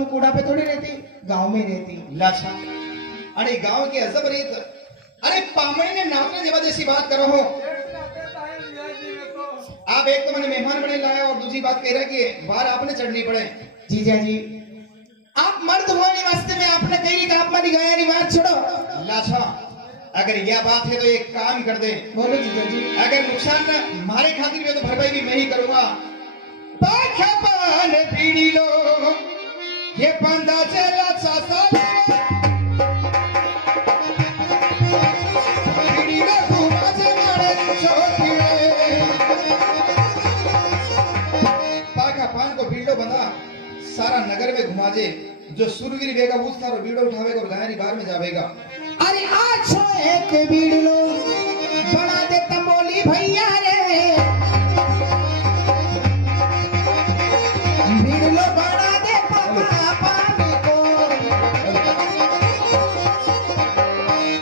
मुकुड़ा पे थोड़ी रहती, गांव में रहती। लाछा अरे गांव के अजब रीत, अरे पामड़ी ने नाचने जेवा जैसी बात करो हो। आप एक तो मैंने मेहमान बने लाया और दूसरी बात कह रहा कि बाहर आपने चढ़नी पड़े। जीजा जी आप मर्द होने वास्ते में आपने कही कि आप मेरी गाया रिवाज छोड़ो। लाछा अगर यह बात है तो एक काम कर दे। बोलो जीजा जी। अगर नुकसान न हमारे खातिर में तो भरपाई भी मैं ही करूंगा। पान पीड़ी लो ये पंदा चला सासा पीड़ी लो घुमा से मारे छोटी पाखा पान को भीड़ो बंधा सारा नगर में घुमा जे जो सुरवीर वेगा उस थारो भीड़ो उठावेगा और गायनी बाहर में जावेगा। अरे आज एक भीड़ लो बना दे तमोली भैया रे, भीड़ लो बना दे पापा पानी को।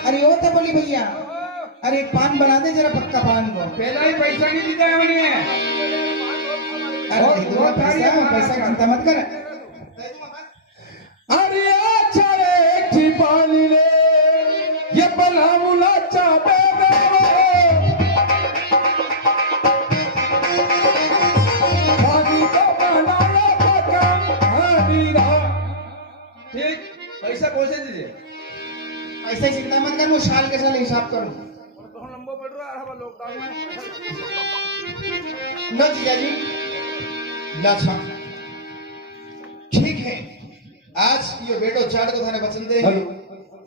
अरे ओ तमोली भैया अरे पान बना दे जरा पक्का पान को। पहला ही पैसा नहीं दीदा है मैंने। अरे दो पैसा चिंता मत कर। अरे अच्छा एक पानी ले ये बलामुला चाबे पानी को बनाया पकम हमीरा। ठीक पैसा पहुंचे दीजिए। ऐसे चिंता मत कर, वो साल के साल हिसाब करूं। तो लंबा बढ़ रहा है लॉकडाउन में। लो जीजा जी। लाछा ठीक है आज ये बेटो चाट को थाने वचन दे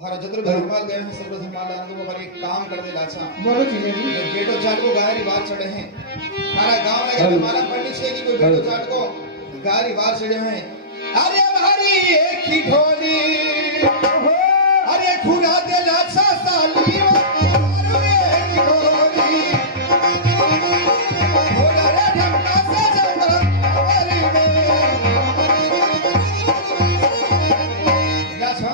थारा जत्र भरपाल गए हैं सब संभाल आने को पर एक काम कर दे लाछा। बोलो जीजा जी। ये बेटो चाट को गायरी बात चढ़े हैं सारा गांव लगे हमारा पढ़नी चाहिए कि कोई बेटो चाट को गायरी बात चढ़े हैं। अरे हमारी एक ही ढोली अरे खुरा दे लाछा साली अरे एक ही ढोली खुरा रे ढमका से जंगल अरे लाछा।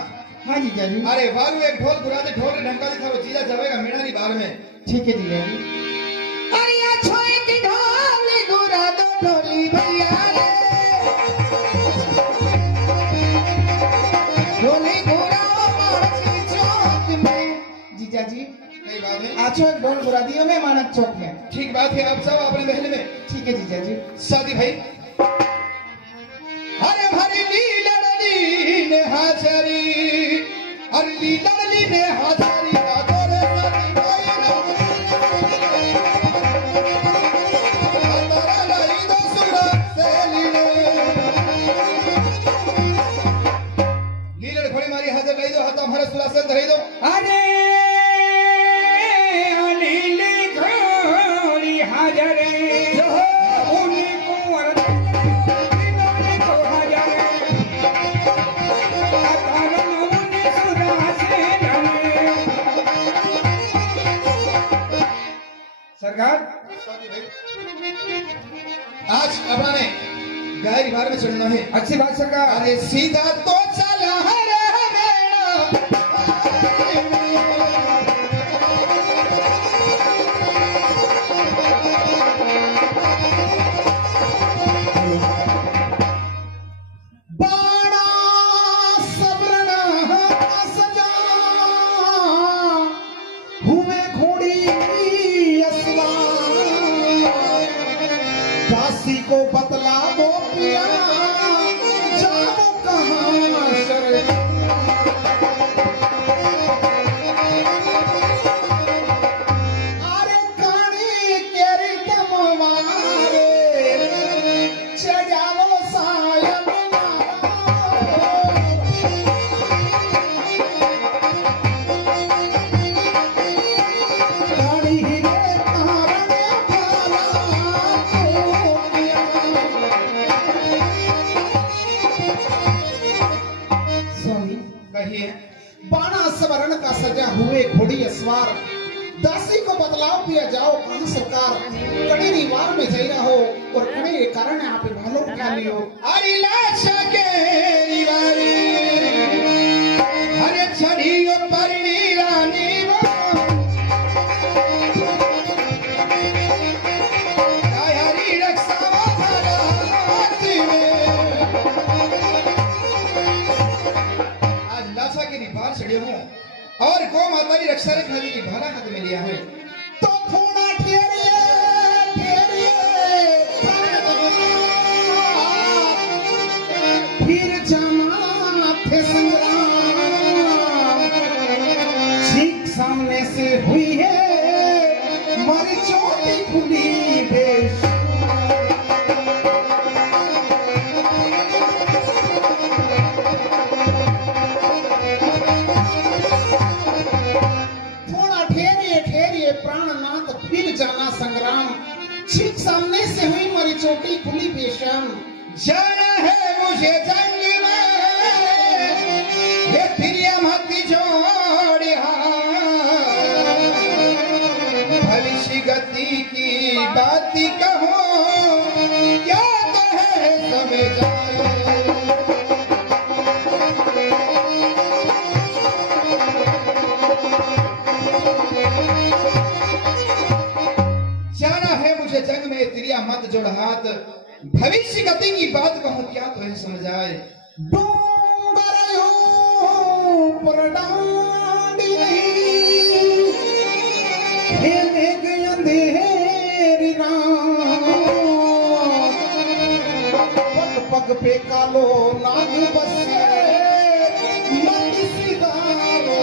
हाँ जीजा जी। अरे वालू एक ढोल बुरा दे ढोल ढमका दे थारो जीजा जावेगा मीणानी बार में। ठीक है जीजा जी। अरे अच्छो एक ढोल गुरा दो ढोली भैया रे, ढोली गुरा मानक चौक में। जीजा जी कई बात है अच्छो एक ढोल गुरा दियो मैं मानक चौक में। ठीक बात है आप जाओ अपने महल में। ठीक है जीजा जी। शादी भाई अरे भरी लीलड़ी ने हाजरी अरे लीलड़ी ने हाजरी गोरे शादी भाई तारा लाई दो सुरा से लीलड़ घोड़ी मारी हाजर लाई दो हाथ हमारे सुरा से धरे दो। अरे लीली घोड़ी हाजरे सरकार। आज अपना ने गायरी बार में चढ़ना है। अच्छी बात सरकार। अरे सीधा तो चला है रे मेरा बड़ा सबरना सजा हुए घोड़ी दासी को बतला दो पिया जाओ कहाँ शरण। अरे कानी केरी तमवारे चढ़ाओ सायम गाड़ी हिले तारने वाला कहिए बाणा सवरण का सजा हुए घोड़ी अस्वार दासी को बतलाओ पिया जाओ कहाँ सरकार। कड़ी रिवार में जैना हो और कड़ी कारण आप भालो उठा लियो। अरे लाशा के रिवारी अरे छड़ियो परनी रानी वो कायरी रक्षा वाला हाथी में चढ़े हूँ और गौ माता की रक्षा रे खादी की भाला हाथ में लिया है। तो थोड़ा ठहरिए फिर जाना थे संग्राम, ठीक सामने से हुई है मारी चोटी खुली बेश। प्राणनाथ फिर जाना संग्राम, ठीक सामने से हुई मरी चोटी खुली बेशम। जाना है मुझे जंग में ये प्रिय मत जोड़े, भविष्य गति की बात कहो क्या कहे समय जाए। जंग में तिरिया मत जोड़ हाथ, भविष्य गति की बात कहूं क्या तुम्हें समझाए। पर डांडी नहीं अंधेरी रात, पग पग पे कालो नाग बसे मत सिदारो।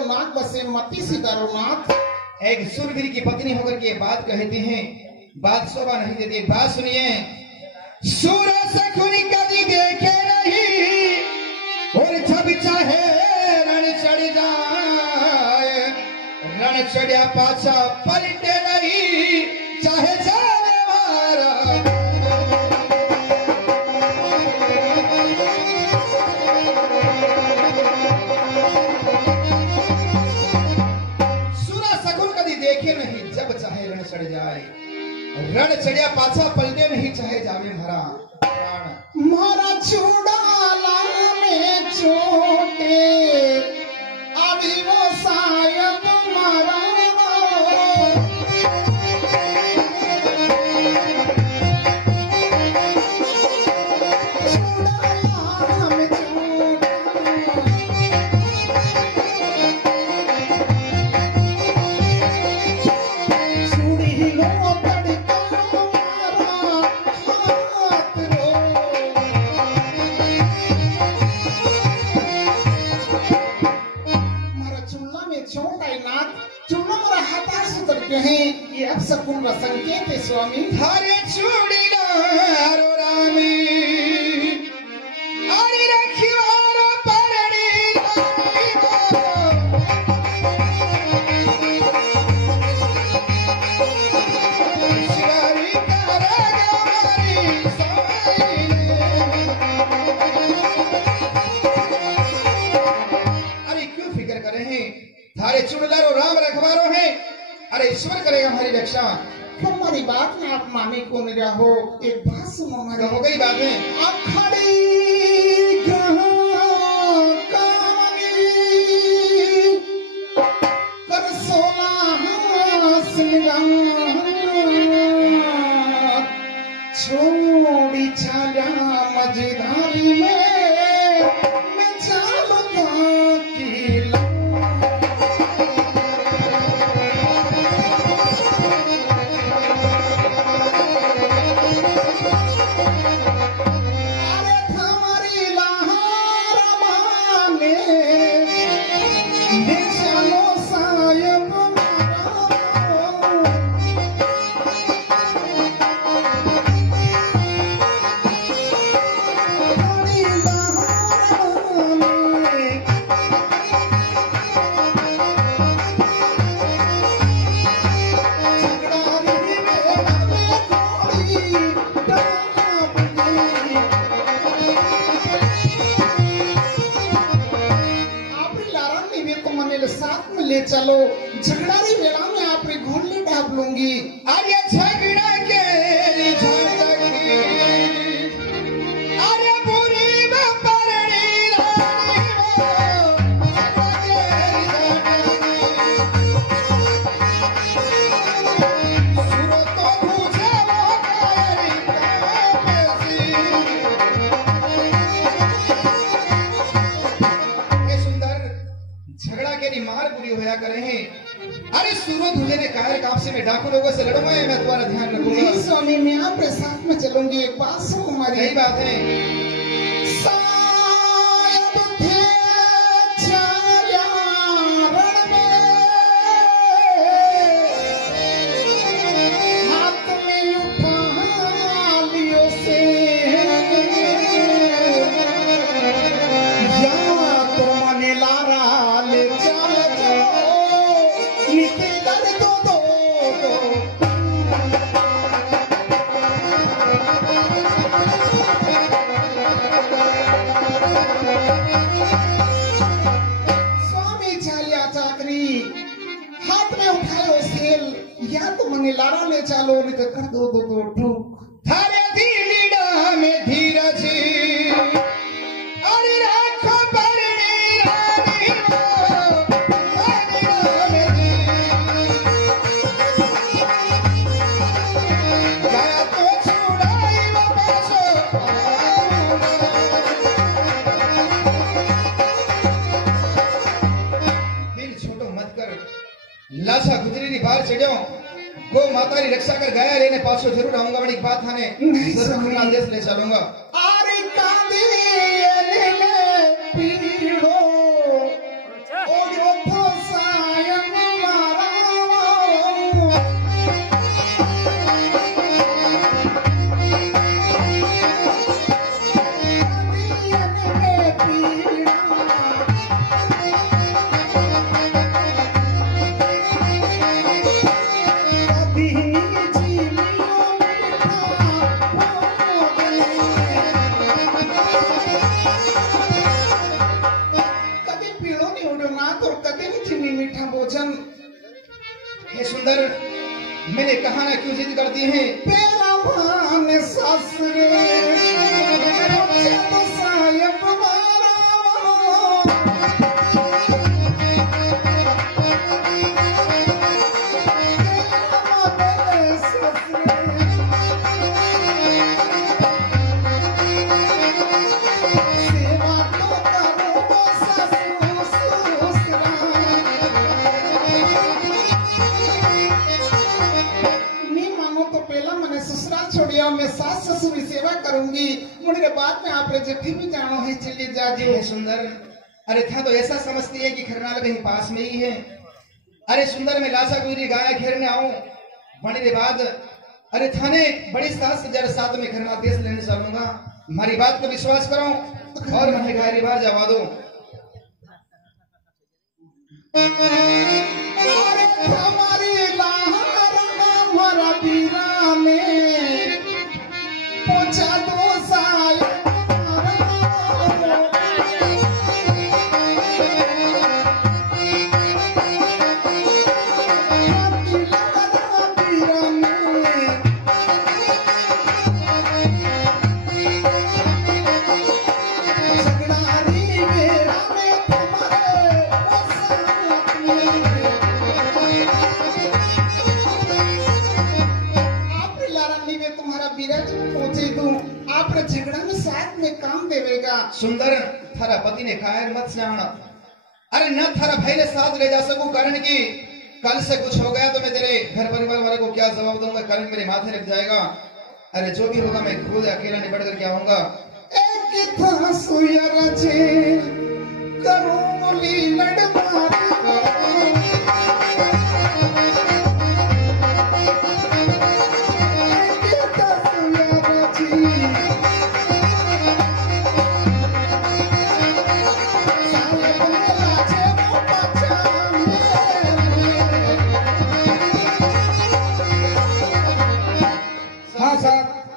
नाग बसे मती सितारो नाथ। एक सुरवीर की पत्नी होकर के बात कहती हैं, बात शोभा नहीं देती। बात सुनिए। सूर सखुनी कभी देखे नहीं और जब चाहे रण चढ़ जाए, रण चढ़िया पाछा पलटे नहीं चाहे जाने मारा। चढ़ जाए रण चढ़िया पाछा पलटे नहीं चाहे जावे भरा प्राण। मारा चूड़ाला में चोटे अभी वो सायब मारा। चूड़ाला में ये अब सकुन का संकेत है स्वामी। हरे चूड़ी रो रामी अरे रखियो परड़ी शिवारी अरे क्यों फिक्र करे हैं, थारे चुड़लारो राम रखवारो हैं। अरे ईश्वर करेगा हमारी रक्षा। हमारी बात में आप माने को नहीं रहो, एक बात सुनो हमारी। हो गई बातें। अखड़ी कर सोला छोड़ी छाया मझधारी में मैं चालू की ले चलो, झगड़ारी वेला में आप घोड़े डाब लूंगी। अरे झगड़ा के अरे बुरी में परड़ी रानी अरे सूरज तुझे ने कायर काप से मैं डाकू लोगों से लड़ूंगा या मैं तुम्हारा ध्यान रखूंगा? नहीं स्वामी, मैं आपके साथ में चलूंगी। एक बात सुनो हमारी। यही बात है। शायद थे छाया रण में, हाथ में उठा लियो से, या तो मने लारा ले चल जाओ, निकल कर दो दो दो। स्वामी चालिया चाकरी हाथ में उठायो सेल, या तो मने लारा ले चालो, नहीं तो कर दो दो दो ठोक। थारे दिलीड़ा में धीरज अरे राखो पर रानी हो, दिलीड़ा में गाया तो छुड़ाई वापसो दिल छोटो मत कर। लाशा गुजरी बाहर चढ़ो, गो माता री रक्षा कर गया लेने पाछो जरूर आऊंगा। बड़ी बात थाने जरूर अपना देश ले चलूंगा। आरे कांदी ले पीड़ो, ओ जो फसायन मारा, कांदी ले पीड़ा, कभी जीलियो मीठा हो गए, कभी पीड़ो नहीं उड़ो ना तो कभी नहीं चिनी मीठा भोजन। हे सुंदर, मैंने कहा ना क्यों जिद करती है? पेला भान सासरे मुझे तो सायब मारा, पेला भान सासरे, सेवा तो करो सासू ससुरा। नहीं मानो तो पहला मैंने ससुराल छोड़िया, मैं सास ससुर की सेवा करूंगी, मुझे बाद में आप जब भी जानो है चली जाजे। हे सुंदर, अरे था तो ऐसा समझती है कि खरनाल कहीं पास में ही है। अरे सुंदर, मैं लाशा गुजरी गाया घेरने आऊं बड़ी रे बाद, अरे थाने बड़ी सास से जरा साथ में खरनाल देश लेने चलूंगा। हमारी बात को विश्वास करो और मैंने गाय बार जवा दो। अरे हमारी लहरा हमारा बीरा में पहुंचा दो सायब झगड़ा में साथ में काम देवेगा। सुंदर, थारा पति ने कायर मत जाना। अरे न थारा भाई ने साथ ले जा सकूं, कारण कि कल से कुछ हो गया तो मैं तेरे घर परिवार वाले को क्या जवाब दूंगा? कारण मेरे माथे लग जाएगा। अरे जो भी होगा मैं खुद अकेला निपट करके आऊंगा। एक था सुया रचे करूं लीलड़ मारे,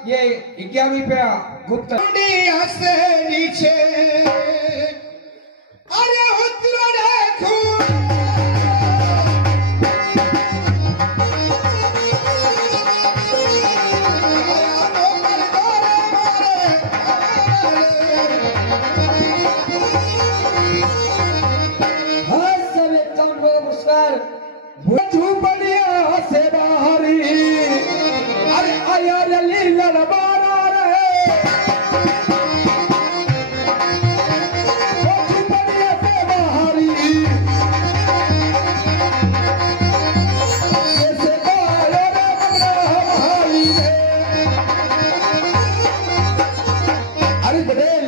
ये 11वीं पे गुप्त से नीचे अरे उतरो देखो झूपड़िया से बाहरी अरे आया लीला बारा रे भाई पटेल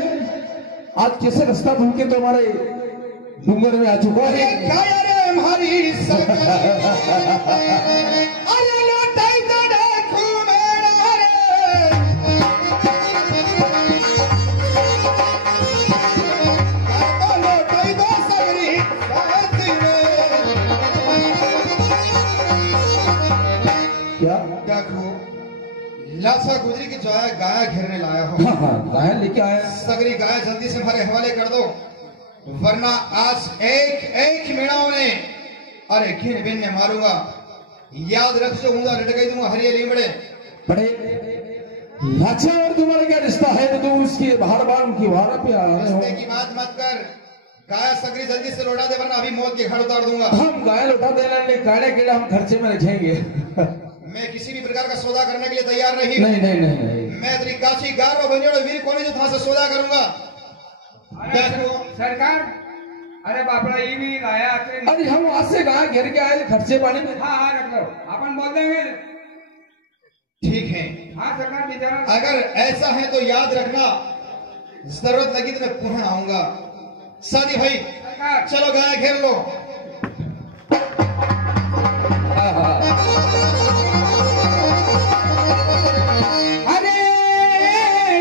आज कैसे रास्ता भूल के तुम्हारे डूंगर में आ चुका है। हमारी अरे लौटाई तो देखो मेरा लौटाई दो सगरी क्या देखो लाशा गुजरी की जो है गाय घेरने लाया हो। हाँ गाय लेके आया। सगरी गाय जल्दी से हमारे हवाले कर दो, वरना आज एक एक मेड़ाओं ने अरे घिन बिन ने मारूंगा। याद रख जो ऊंधा लटकाई दूंगा हरिये लीमड़े। बड़े लाचा और तुम्हारा क्या रिश्ता है तो तुम उसकी बाहर बार उनकी वारा पे आ रहे हो। रिश्ते की बात मत कर, गाय सगरी जल्दी से लौटा दे वरना अभी मौत के घर उतार दूंगा। हम गाय लौटा देने गाड़े के हम खर्चे में रखेंगे। मैं किसी भी प्रकार का सौदा करने के लिए तैयार नहीं। नहीं नहीं नहीं, नहीं। मैं तेरी काशी गारो बंजोड़ वीर कोने जो था से सौदा करूंगा। देखो सरकार अरे बापड़ा ये भी गाया अरे हम वहां से गाय घेर के आए खर्चे पानी में। हाँ रख लो अपन बोल देंगे। ठीक है हाँ सरकार बेचारा अगर ऐसा है तो याद रखना, जरूरत लगी तो मैं पुनः आऊंगा। सादी भाई सरकार चलो गाय घेर लो। अरे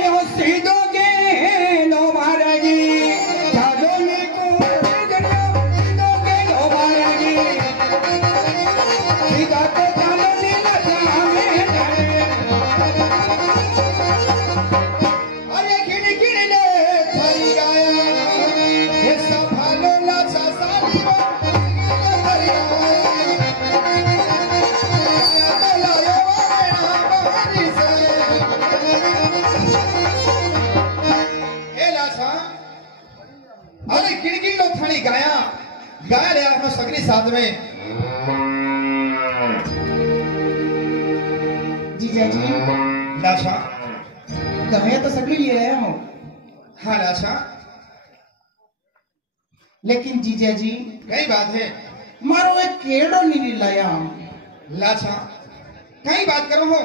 यो सीधो के लो महाराजी चालो को सीधो के लो महाराजी सीधा तो चालो नीला सामे अरे खिड़ खिड़ ले थारी गाया ये संभालो लाचा साली वो अरे किड़किड़ लो थानी गाया गाय ले आना सगरी साथ में। जीजा जी लाशा गाय तो सगली ले आया हूँ, हाँ लाशा लेकिन जीजा जी कई बात है। मारो एक केड़ो नहीं लाया। लाशा कई बात करो हो।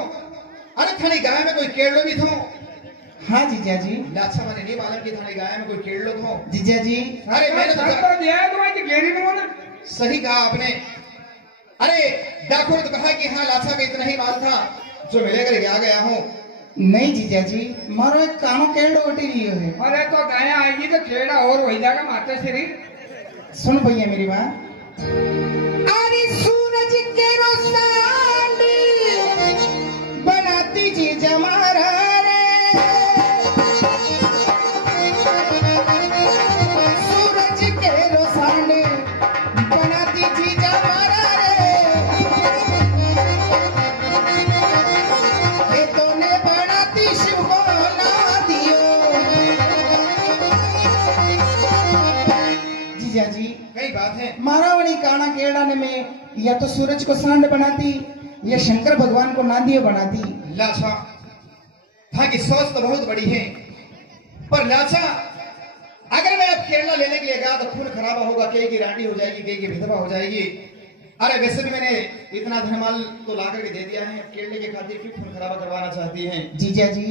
अरे थानी गाय में कोई केड़ो भी थो। हाँ जीजा जी। लाशा मैंने नहीं मालूम कि थानी गाय में कोई केड़ो थो। जीजा जी अरे मैंने तो सरकार दिया है तुम्हारी घेरी में बोला सही कहा आपने। अरे डाकू ने तो कहा कि हाँ लाशा का इतना ही माल था जो मैं लेकर आ गया हूँ। नहीं जीजा जी मारो एक कानो केड़ो उठी रियो है। अरे तो गाया आएगी तो खेड़ा और वही जाएगा माता शरीर। सुन भैया मेरी बात। अरे सूरज के रोशनी बनाती जीजा मारा रे, सूरज के रोशनी बनाती जीजा मारा रे, ये तो ने बनाती शिव बना दियो। जीजा जी कई बात है। मारावणी काना केड़ा ने में या तो सूरज को सांड बनाती या शंकर भगवान को नादियो बनाती। लाशा था कि सोच तो बहुत बड़ी है, पर लाशा अगर मैं अब केरला लेने के लिए गया तो खून खराबा होगा, कई की रानी हो जाएगी, कई की विधवा हो जाएगी। अरे वैसे भी मैंने इतना धनमाल तो ला करके दे दिया है, केरले के खातिर क्यों खून खराबा करवाना चाहती हैं? जीजा जी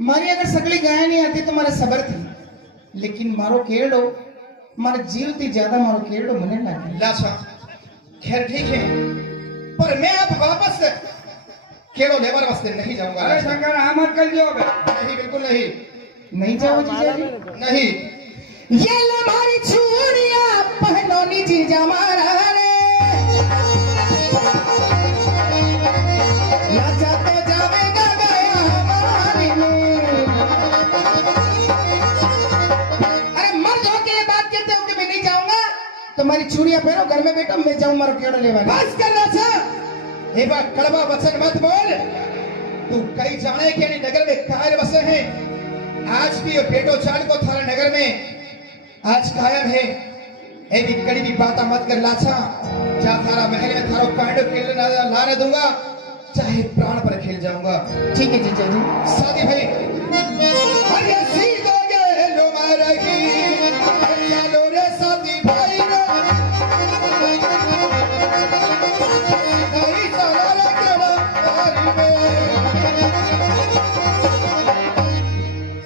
मारी अगर सगली गाय नहीं आती तो मारे सबर थी, लेकिन मारो केड़ो मारे जीव थी ज्यादा मारो केड़ो मने लगे। लाशा खैर ठीक है, पर मैं अब वापस केड़ो लेबर वास्ते नहीं जाऊंगा। अरे लाशा। शंकर आमद कर दियो नहीं बिल्कुल नहीं। नहीं जाओ जीजा जी। नहीं ये हमारी चूड़िया पहनोनी जीजा मारा रे, लाचा तो जावेगा गया हमारी में। अरे मर्द हो के ये बात कहते हो कि मैं नहीं जाऊंगा, तुम्हारी चूड़िया पहनो घर में बैठो, मैं जाऊं मारो केड़ो लेवा। बस कर लाशा, एक बार कड़वा वचन मत बोल। तू कई जाने के नहीं नगर में कायर बसे हैं, आज भी बेटो चाल को थारा नगर में आज कायम है। ए भी कड़ी भी बात मत कर लाशा, जा थारा महल में थारो कांडो खेल लाने दूंगा, चाहे प्राण पर खेल जाऊंगा। ठीक है जीजा जी। सादी भाई अरे सीधोगे लो मारेगी, चलो रे सादी भाई रे, नहीं चला रे केड़ा मारी में।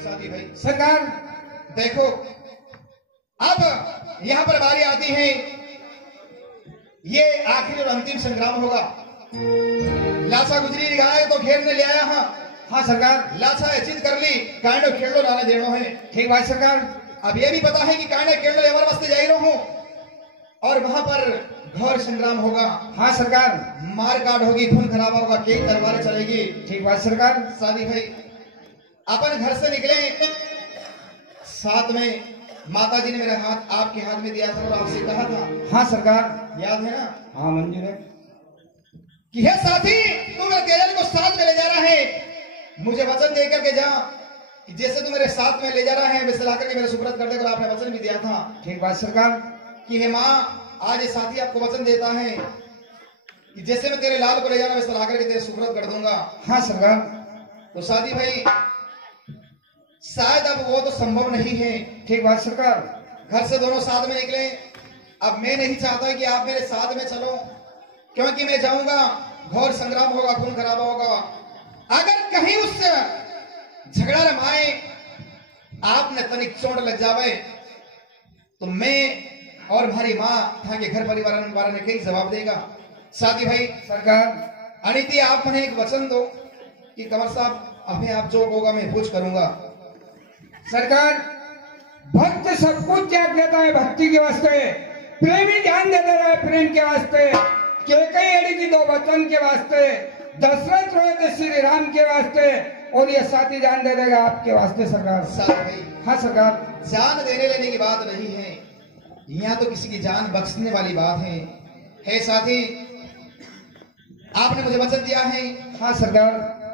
सादी भाई सरकार। देखो अब यहाँ पर बारी आती है, ये आखिरी और अंतिम संग्राम होगा। लाचा गुजरी गाय तो घेरने ले आया। हाँ सरकार। लाचा चित कर ली, कांडो खेलो नाना देनो है। ठीक बात सरकार। अब ये भी पता है कि कांडे खेलो लेवर वास्ते जा रहा हूँ और वहां पर घोर संग्राम होगा। हाँ सरकार। मार काट होगी, खून खराबा होगा, कई तलवारें चलेगी। ठीक बात सरकार। शादी भाई अपन घर से निकले, साथ में माता जी ने मेरा हाथ आपके हाथ में दिया था और आपसे कहा था। हाँ सरकार। याद है ना? हाँ मंजूर है कि हे साथी, तू मेरे केरल को साथ में ले जा रहा है, मुझे वचन दे करके जा कि जैसे तू मेरे साथ में ले जा रहा है वैसे ला करके मेरे सुपुर्द कर दे। और आपने वचन भी दिया था। ठीक बात सरकार। कि हे माँ, आज ये साथी आपको वचन देता है कि जैसे मैं तेरे लाल को ले जाना वैसे ला करके तेरे सुपुर्द कर दूंगा। हाँ सरकार। तो शादी भाई शायद अब वो तो संभव नहीं है। ठीक बात सरकार। घर से दोनों साथ में निकले। अब मैं नहीं चाहता कि आप मेरे साथ में चलो, क्योंकि मैं जाऊंगा, घोर संग्राम होगा, खून खराबा होगा। अगर कहीं उस झगड़ा रमाए आपने तनिक चोट लग जावे तो मैं और हमारी माँ यहाँ के घर परिवार वालों ने कई जवाब देगा। शादी भाई सरकार। अनिति आप मैंने एक वचन दो कि कंवर साहब अभी आप जो होगा मैं पूछ करूंगा। सरकार, भक्त सब कुछ त्याग देता है भक्ति के वास्ते, प्रेमी जान दे रहा है प्रेम के वास्ते, केकई अड़ी की दो वचन के वास्ते, दशरथ रोए थे श्री राम के वास्ते, और ये साथी जान दे देगा आपके वास्ते सरकार। शादी भाई हाँ सरकार। जान देने लेने की बात नहीं है, यहाँ तो किसी की जान बख्शने वाली बात है। हे साथी, आपने मुझे वचन दिया है। हाँ सरकार।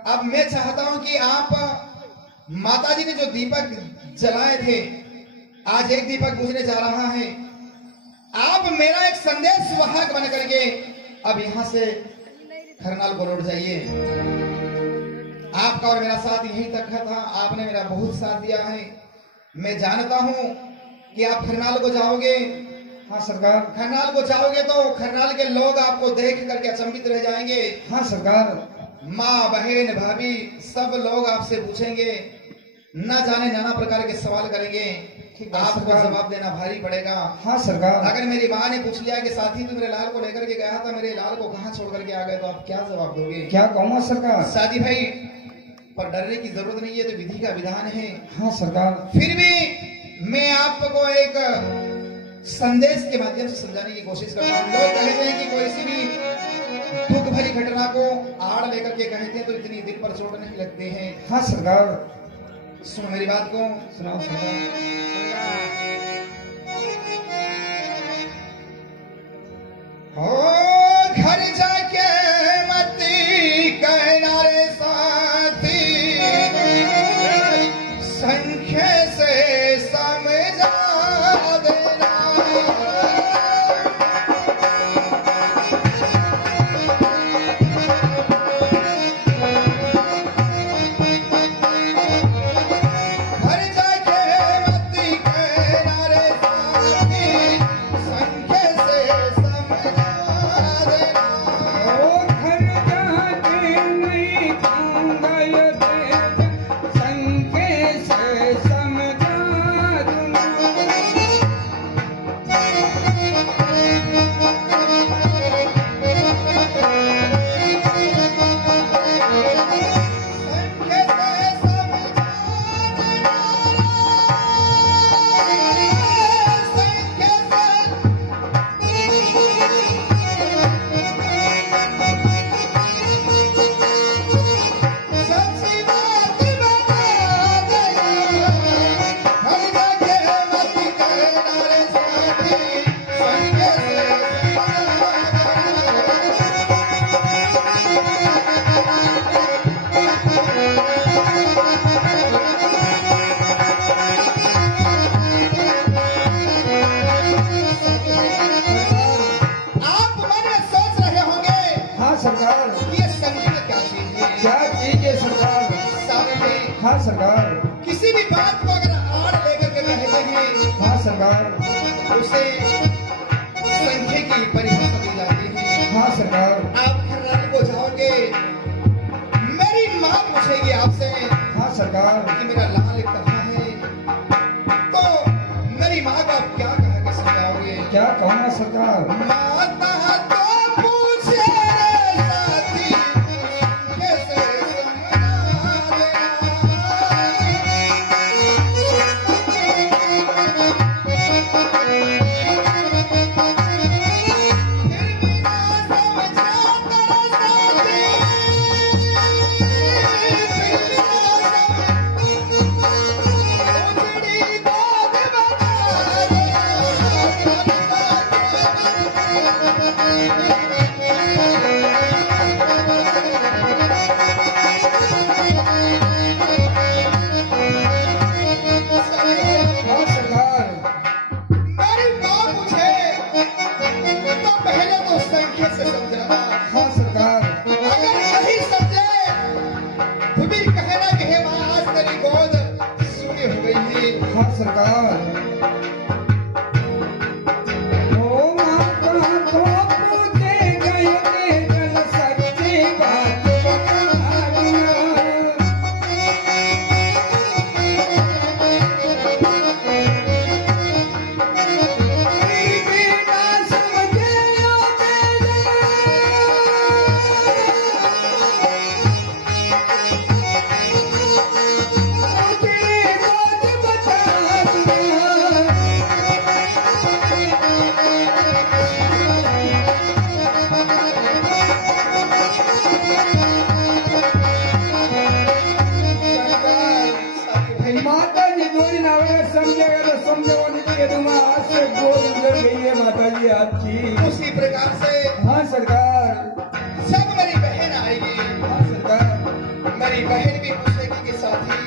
अब मैं चाहता हूं कि आप माता जी ने जो दीपक जलाए थे, आज एक दीपक बुझने जा रहा है। आप मेरा एक संदेश वाहक बन करके अब यहां से खरनाल को लौट जाइए। आपका और मेरा साथ यहीं तक था, आपने मेरा बहुत साथ दिया है। मैं जानता हूं कि आप खरनाल को जाओगे। हाँ सरकार। खरनाल को जाओगे तो खरनाल के लोग आपको देख करके अचंभित रह जाएंगे। हाँ सरकार। माँ, बहन, भाभी सब लोग आपसे पूछेंगे, न जाने नाना प्रकार के सवाल करेंगे। आपको जवाब देना भारी पड़ेगा। हाँ सरकार। अगर मेरी माँ ने पूछ लिया कि साथी तू मेरे लाल को लेकर के गया था, मेरे लाल को कहाँ छोड़ करके आ गए, तो आप क्या जवाब दोगे? क्या कहूँगा सरकार? शादी भाई, पर डरने की जरूरत नहीं है, तो विधि का विधान है। हाँ सरकार। फिर भी मैं आपको एक संदेश के माध्यम से समझाने की कोशिश करता हूँ। लोग कहते हैं कि कोई सी भी दुख भरी घटना को आड़ लेकर के कहते हैं तो इतनी दिल पर चोट नहीं लगते हैं। हाँ सरकार। सुनो मेरी बात को। सुनाओ सरकार। हो घर जाके मती कहना रे साथी, संख्या से समझा देना। घर जाके मती कहना रे साथी, संख्या से समझा देना। ओ घर जाके नहीं कहूँगा ये तेज, संख्या से समझा दूँगा। आप मन में सोच रहे होंगे हाँ सरकार। कि ये संगीत क्या चीज है। क्या चीज है सरकार? सारे में हाँ सरकार। किसी भी बात को अगर आड़ लेकर के कहते हैं हाँ सरकार। उसे संख्या की परिभाषा दी जाती है। हाँ सरकार। आप खरनाल को जाओगे, मेरी माँ पूछेगी आपसे हाँ सरकार। कि मेरा लाल कहाँ है। सरकार। माता तो पूछे रे साथी कैसे समझा हाँ सरकार। मेरी माँ पूछे तो पहले तो संख्या से समझाना, हाँ सरकार। अगर नहीं समझे तो भी कहना कि हे माँ आज तेरी गोद सूखी हो गई थी। हाँ सरकार। ओ माता तो पूछे गए थे जल सच्ची बात बता दिया। बिना समझे यो तेरे बात बता दिया। माता जी दोरी नावे समझेगा तो समझेगा नहीं तो ये तुम्हारा हाथ से गोद उधर गई है माता जी आपकी। उसी प्रकार से हाँ सरकार। जब मेरी बहन आएगी, हाँ सरकार। मेरी बहन भी पूछेगी कि साथी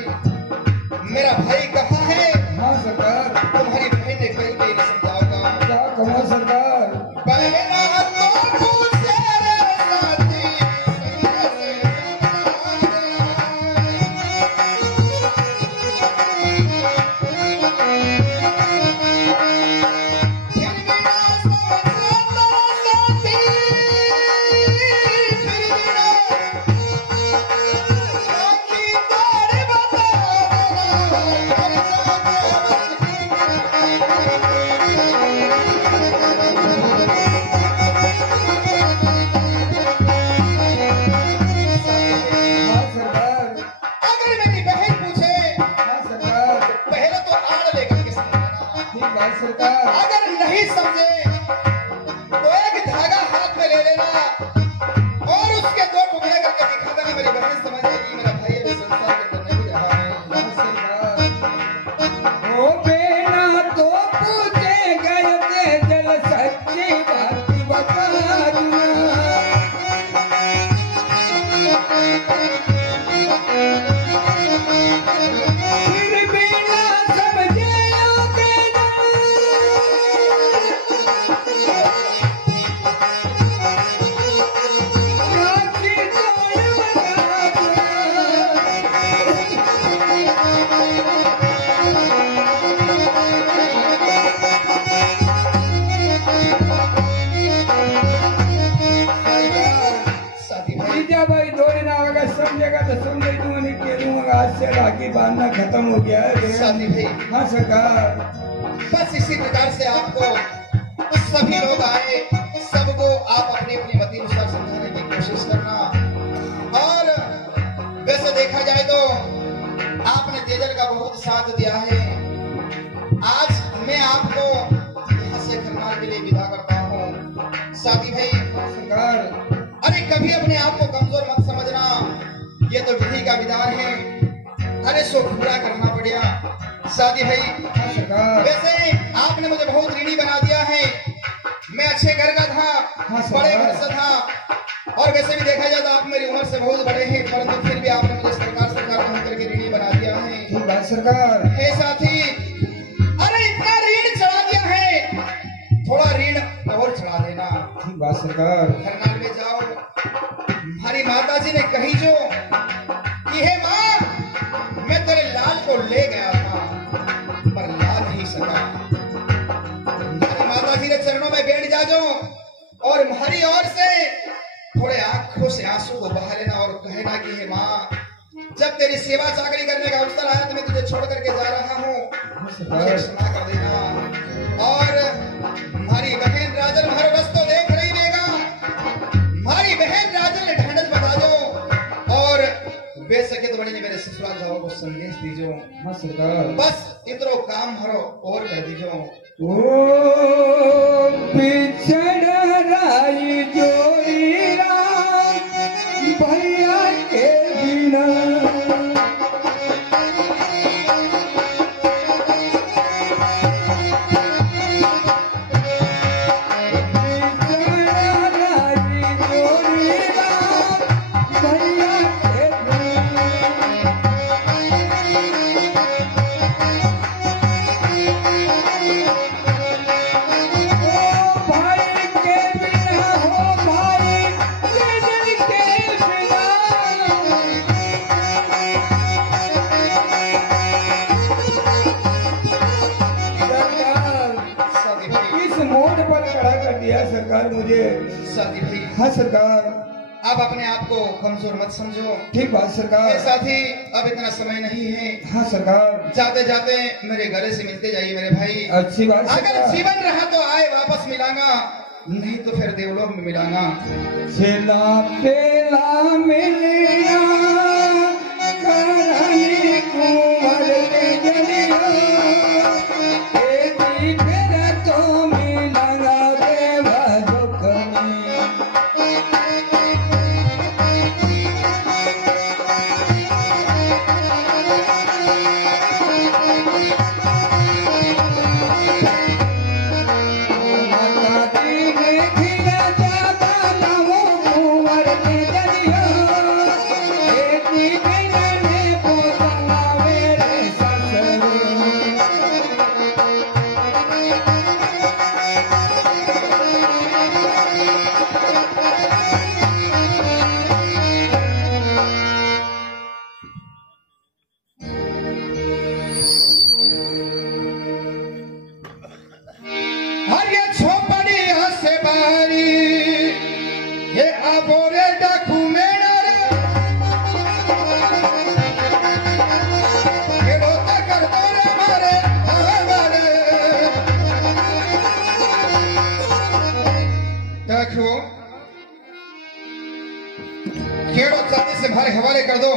मेरा भाई कहाँ है। हाँ सरकार। तुम्हारी बहन ने कहीं कहीं नहीं समझाओगा। क्या कहो सरकार। बहना तो पूछे रे साथी कैसे हाँ सरकार। अगर मेरी बहन पूछे हाँ सरकार। पहले तो आड़ लेकर के समझाना, ठीक बात सरकार। अगर नहीं समझे तो एक धागा हाथ में ले लेना और उसके दो टुकड़े करके दिखा देना। मेरी बहन समझ जाएगी मेरा भाई अभी संसार के अंदर नहीं रहा है। हाँ सरकार। ओ बेना तो पूछे गए थे जल सच्ची बात बता दिया। फिर बिना समझे यो तेरा राखी तोड़ साथी भाई जीजा भाई दोरी ना होगा समझेगा तो समझे नहीं के दूंगा। आज से राखी बांधना खत्म हो गया है। साथी भाई हाँ सरकार। बस इसी प्रकार से आपको सभी लोग आए, सबको आप अपनी अपनी मति अनुसार समझाने की कोशिश करना। और वैसे देखा जाए तो आपने तेजल का बहुत साथ दिया है। आज मैं आपको यहाँ से खरनाल के लिए विदा करता हूँ। साथी भाई सरकार। अरे कभी अपने आप को कमजोर मत समझना, ये तो विधि का विधान है। अरे सो पूरा करना पड़ेगा। साथी भाई हाँ सरकार। वैसे आपने मुझे बहुत ऋणी बना दिया है। मैं अच्छे घर का था, हाँ, सरकार। बड़े घर से था, और वैसे भी देखा जाए तो आप मेरी उम्र से बहुत बड़े हैं, परंतु फिर भी आपने मुझे सरकार कह करके ऋणी बना दिया है। ठीक बात सरकार। हे साथी, अरे इतना ऋण चढ़ा दिया है, थोड़ा ऋण और चढ़ा देना। ठीक बात सरकार। खरनाल में जाओ, हमारी माता जी ने कही जो कि हे माँ मैं तेरे लाल को ले गया था पर ला नहीं सका। हमारी माता जी ने चरणों में बैठ जा जो और हमारी ओर से थोड़े आंखों से आंसू को बहा लेना और कहना कि हे माँ जब तेरी सेवा चाकरी करने का अवसर आया तो मैं तुझे छोड़ करके जा रहा हूँ, मुझे क्षमा कर देना। और हमारी बहन हाँ सरकार। बस इतरो काम हरो और कर दीजो। ओ पिछड़ राई जोड़ी राम भैया के बिना सरकार मुझे। साथी भाई। हाँ सरकार। आप अपने आप को कमजोर मत समझो। ठीक बात सरकार। साथी अब इतना समय नहीं है। हाँ सरकार। जाते जाते मेरे घर से मिलते जाइए मेरे भाई। अच्छी बात। अगर जीवन रहा तो आए वापस मिलांगा, नहीं तो फिर देवलोक में मिलांगा। छेला पेला मिलिया करानी कुंवर के जलिया तेरी फेरा तो मिलांगा देवा दुखनी। हवाले कर दो,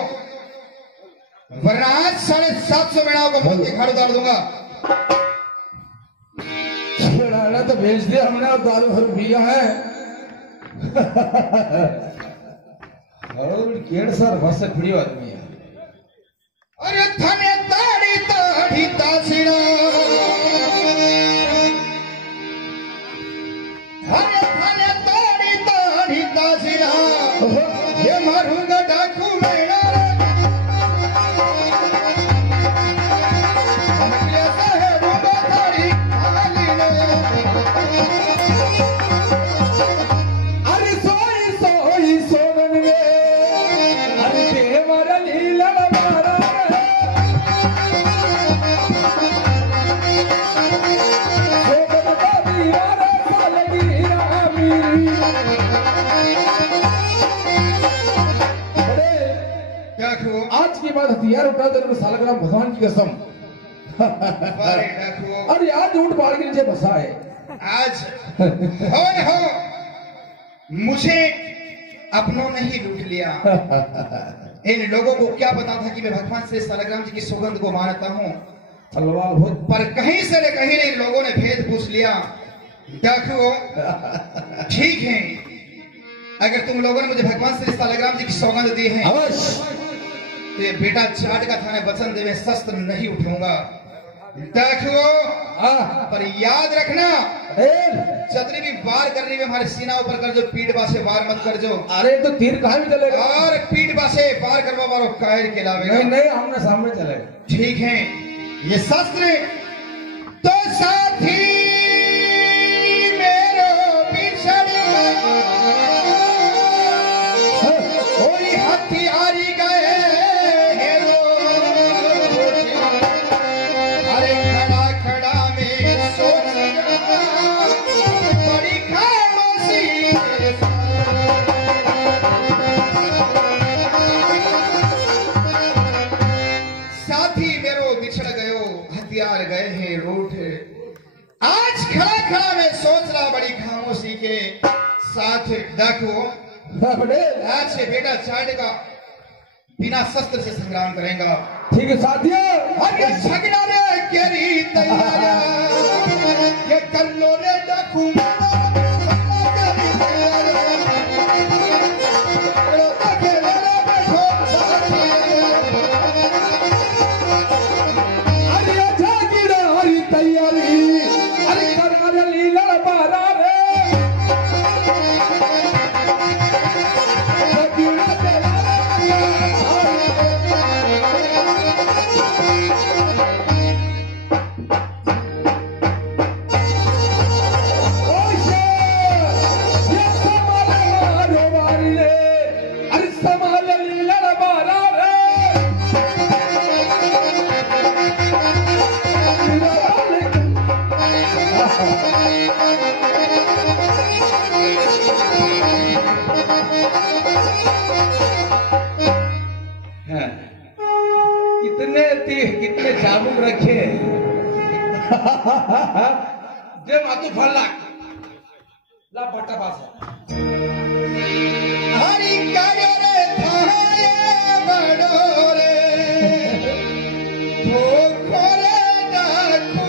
वरना आज 750 मेड़ाओं को मुंह खाड़ उतार दूंगा। छेड़ाना तो भेज दिया हमने और दारू भर पिया है। और केड़ सर बस पड़ी आदमी है। अरे थने ताड़ी ताड़ी तासीना, अरे थने ताड़ी ताड़ी तासीना, ये मारूंगा डाकू मेरा हथियार उठा दे सालग्राम भगवान की कसम। अरे यार झूठ बाढ़ के नीचे बसा है। आज हो न हो मुझे अपनों ने ही लूट लिया। इन लोगों को क्या पता था कि मैं भगवान श्री सालग्राम जी की सौगंध को मानता हूँ, पर कहीं से न कहीं इन लोगों ने भेद पूछ लिया। देखो ठीक है, अगर तुम लोगों ने मुझे भगवान श्री सालग्राम जी की सौगंध दी है तो ये बेटा चाट का थाने वचन देवे शस्त्र नहीं उठाऊंगा। देखो पर याद रखना, छतरी भी वार करने में हमारे सीना ऊपर कर जो, पीठ बासे वार मत कर जो। अरे तो तीर कहाँ भी चलेगा, और पीठ बासे वार करवा मारो कायर के लावेगा। नहीं नहीं हमने सामने चलेगा। ठीक है, ये शस्त्र तो साथी मेरो पिछड़े कोई हथियारी गए। गए हैं रूठ, आज खड़ा खड़ा मैं सोच रहा बड़ी खामोशी के साथ। देखो आज से बेटा चाट का बिना शस्त्र से संग्राम करेगा। ठीक है साथियों, अरे झगड़ा रे केरी तैयारा ये कर लो रे डाकू कितने जामुन रखे दे मातू फल ला बट्टा पास हरी कायो रे थाये बड़ो रे धोखो रे डाकू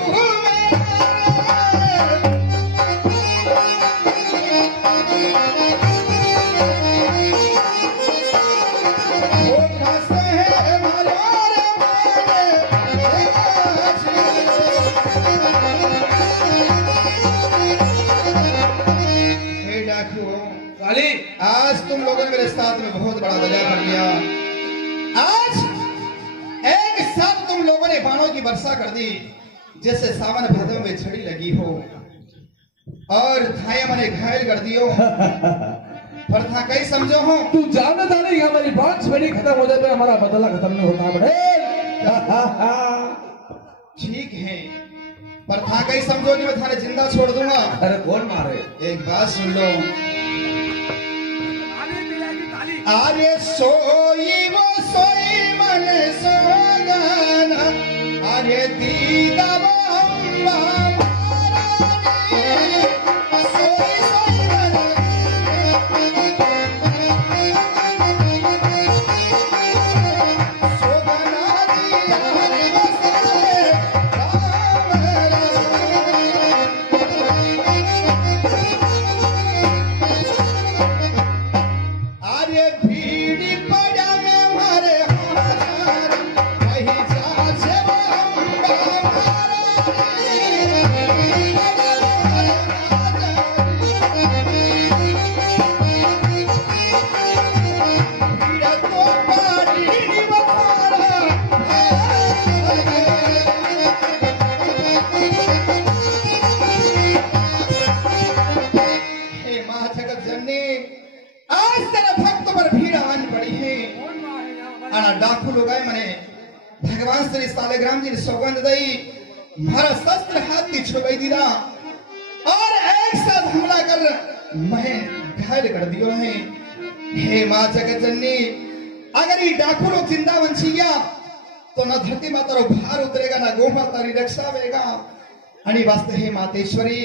आज तुम लोगों ने मेरे साथ में बहुत बड़ा दगा कर दिया। आज एक साथ तुम लोगों ने बाणों की वर्षा कर दी जैसे सावन भादों में छड़ी लगी हो और घाया मने घायल कर दियो। पर था कई समझो हो तू जानता नहीं हमारी बात छड़ी खत्म हो जाए तो हमारा बदला खत्म नहीं होता बड़े। ठीक है पर था कई समझो कि मैं थाने जिंदा छोड़ दूंगा। अरे कौन मारे? एक बात सुन लो, अरे सोई वो सोई मन सोगाना अरे दीदा वो अम्बा महारानी सोई सोई मन सोगाना जी हरि बसरे अरे भीड़ी पड़ा में हमारे हाथ वही जा से डाकू लोग आए मने भगवान श्री सालेग्राम जी ने सौगंध दई मारा शस्त्र हाथ की छुपाई दीदा और एक साथ हमला कर मैं घायल कर दियो है। हे माँ जगत जननी अगर ये डाकू लोग जिंदा बची गया तो न धरती माता रो भार उतरेगा ना गो माता री रक्षा होगा। आणि वास्ते हे मातेश्वरी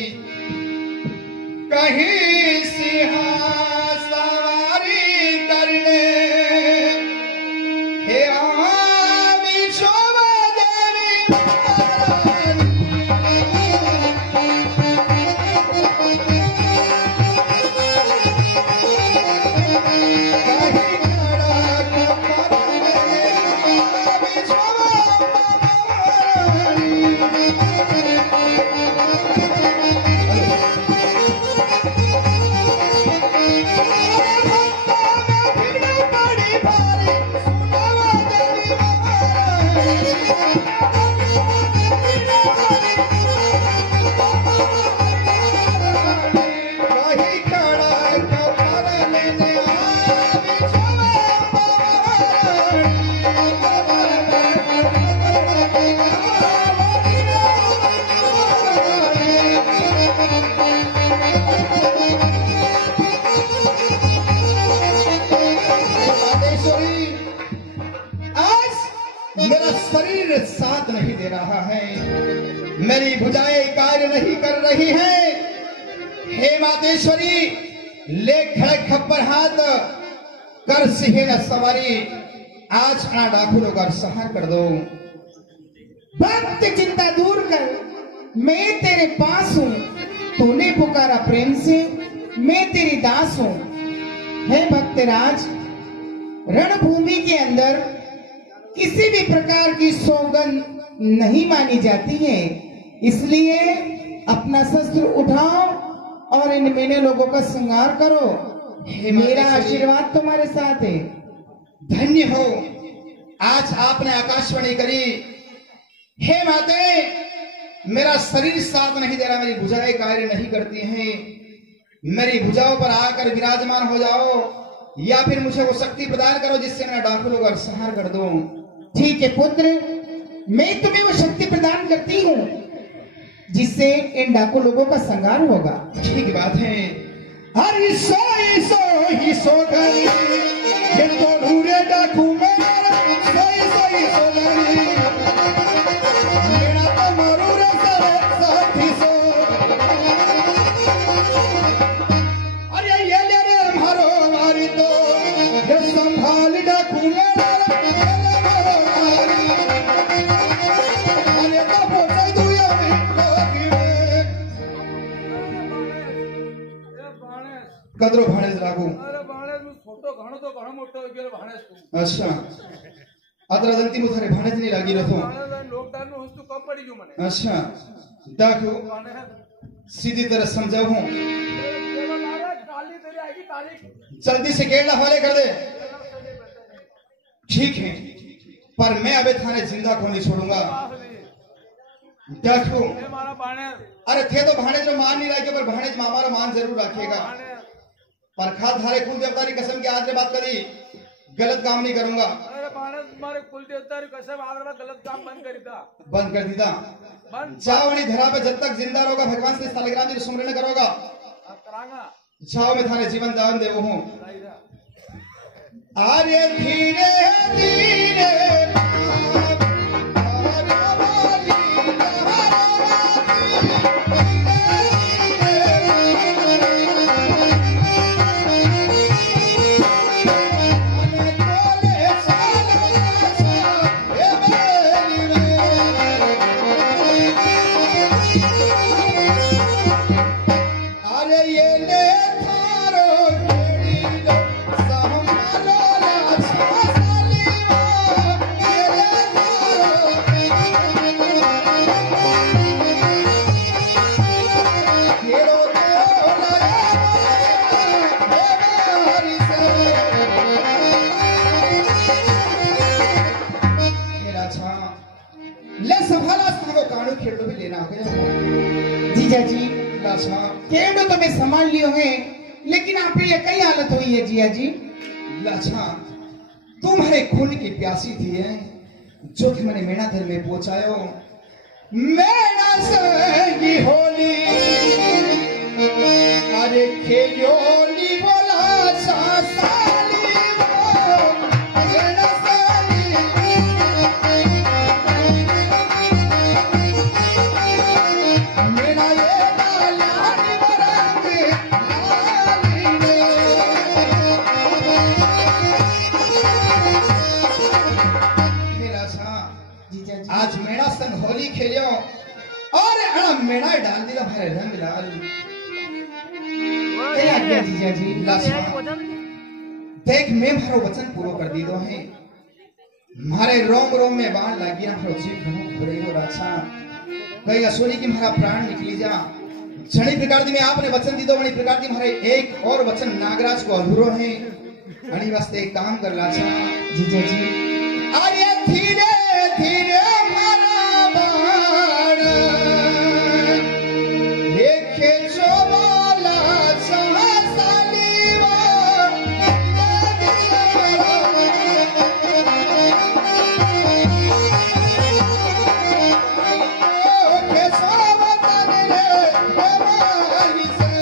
कहीं सिंहासवारी करने हे आमी शोभा देवी साथ नहीं दे रहा है, मेरी भुजाएं कार्य नहीं कर रही है। हे मातेश्वरी ले खड़े खप्पर हाथ कर सिंह न सवारी आज ना डाकू लोग संहार कर दो। भक्त चिंता दूर कर, मैं तेरे पास हूँ। तूने पुकारा प्रेम से, मैं तेरी दास हूँ। हे भक्तराज, रणभूमि के अंदर किसी भी प्रकार की सौगंध नहीं मानी जाती है, इसलिए अपना शस्त्र उठाओ और इन मेने लोगों का संहार करो। मेरा आशीर्वाद तुम्हारे साथ है। धन्य हो, आज आपने आकाशवाणी करी। हे माते, मेरा शरीर साथ नहीं दे रहा, मेरी भुजाएं कार्य नहीं करती हैं। मेरी भुजाओं पर आकर विराजमान हो जाओ, या फिर मुझे वो शक्ति प्रदान करो जिससे मैं डाकू लोगों का संहार कर दूं। ठीक है पुत्र, मैं तुम्हें वो शक्ति प्रदान करती हूँ जिससे इन डाकू लोगों का संहार होगा। ठीक बात है। हरि सो ही सो गई, ये तो ढूंढे डाकू मेरा सोई गई। मेरा तो मरूरे साथी सो। अरे ये ले रे मारो मारी तो, ये संभाल डाकू मेरा। कदरो भाणेज राघू। अरे भाणेज नु छोटो घणो तो घणो मोटो हो गेलो भाणेज तू। अच्छा, अदर दंती मु थारे भाणेज नहीं लागी रहो। भाणेज लॉकडाउन में वस्तु कम पड़ी गयो मने। अच्छा, देखो सीधी तरह समझाओ हूं। तेरा नारा काली तेरी आएगी काली। जल्दी से गेट हवाले कर दे। ठीक है, पर मैं अबे थाने जिंदा को नहीं छोड़ूंगा। देखो हमारा भाणेज, अरे थे तो भाणेज जो मान नहीं रखे, पर भाणेज हमारा मान जरूर रखेगा। पर खा थारे कुल देवता की कसम की आज बात करी, गलत काम नहीं करूंगा। अरे भाणेज, तुम्हारे कुल देवता की कसम आज मैं गलत काम बंद कर दीता। जाओ नहीं धरा पे जब तक जिंदा रहोगा, भगवान से सालग्राम जी सुमरन करोगा। करांगा जाओ, मैं थारे जीवन दान देव हूँ। अरे धीरे धीरे जीजा जी, केवल तो मैं संभाल लियो है, लेकिन आप ये कई हालत हुई है जिया जी। लाछा, तुम्हारे खून की प्यासी थी है, जो कि मैंने मेणा दल में पहुंचायो। मेणा संगी होली, अरे खेयोली बोला साली वो, मेणा संगी। मेणा ये लाली बरंग लाली ने। जीजा जी, आज मेणा संग होली खेलियो और अड़ा मेणा डाल दिया भारे रंग लाल। क्या आज्ञा जीजा जी। लाशा, देख मैं मारो वचन पूरो कर दी दो है। मारे रोम रोम में बाण लागी ना, मारो जीव घणो घबराई लाशा। कई असुरी की मारा प्राण निकली जा। जनी प्रकार दी में आपने वचन दी दो, वनी प्रकार दी मारे एक और वचन नागराज को अधूरो है। अनी वास्ते एक काम कर लाशा। जीजा जी, अरे धीरे धीरे मारा बाण, लेके जो बोला साली वो, के सोवतन रे हमारी से।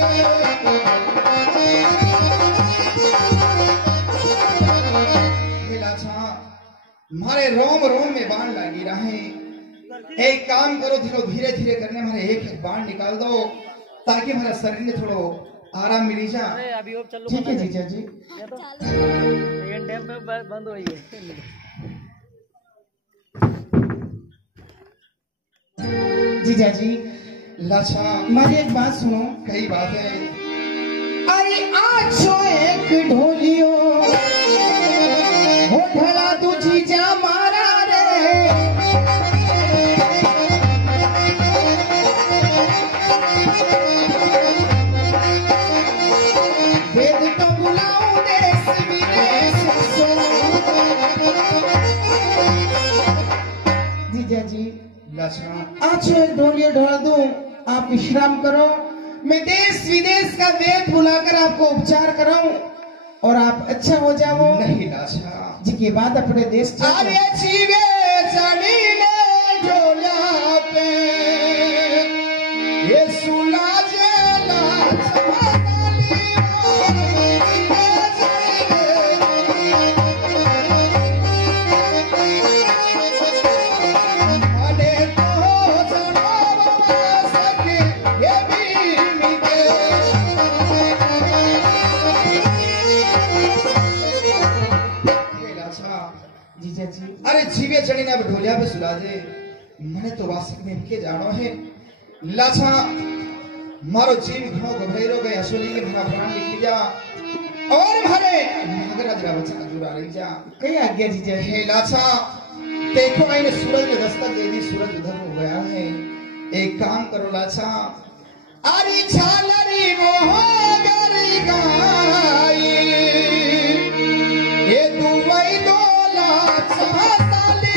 मारे रोम रोम में बाण लागी रहे। एक काम करो, धीरे धीरे धीरे करने मारे एक एक बाण निकाल दो, ताकि हमारा शरीर में थोड़ो आराम मिली जा। अरे अभी और चलो ठीक है जीजा जी। ये तो ये डैम में बंद हुई है। जीजा जी लाछा मेरी एक बात सुनो। कई बात है। अरे आछो एक ढोलियो हो ढला तू जीजा मारा रे। वेद तो बुलाऊं देश विदेश सो। जीजा जी लाछा आछो एक ढोलियो ढोल दूं, आप विश्राम करो, मैं देश विदेश का वेद बुलाकर आपको उपचार कराऊं और आप अच्छा हो जाओ। नहीं लाछा जी के बाद अपने देश चलो। अरे जीवे जमीने ढोला पे ये सुला जेला जीजा जी अरे जीवे चढ़ी ने अब ढोलिया पे सुला दे। मैंने तो वास्तव में के जानो है लाछा मारो जीव घणो घबराई गए असोली के मेरा प्राण निकल जा और मारे नागराज का बच्चा जुड़ा रही जा। कई आ गया जीजा जी। हे लाछा देखो मैंने सूरज ने दस्तक दे दी, सूरज उधर हो गया है। एक काम करो लाछा, अरे झालरी मोहगरी गाई ये दुबई दो लाछा साली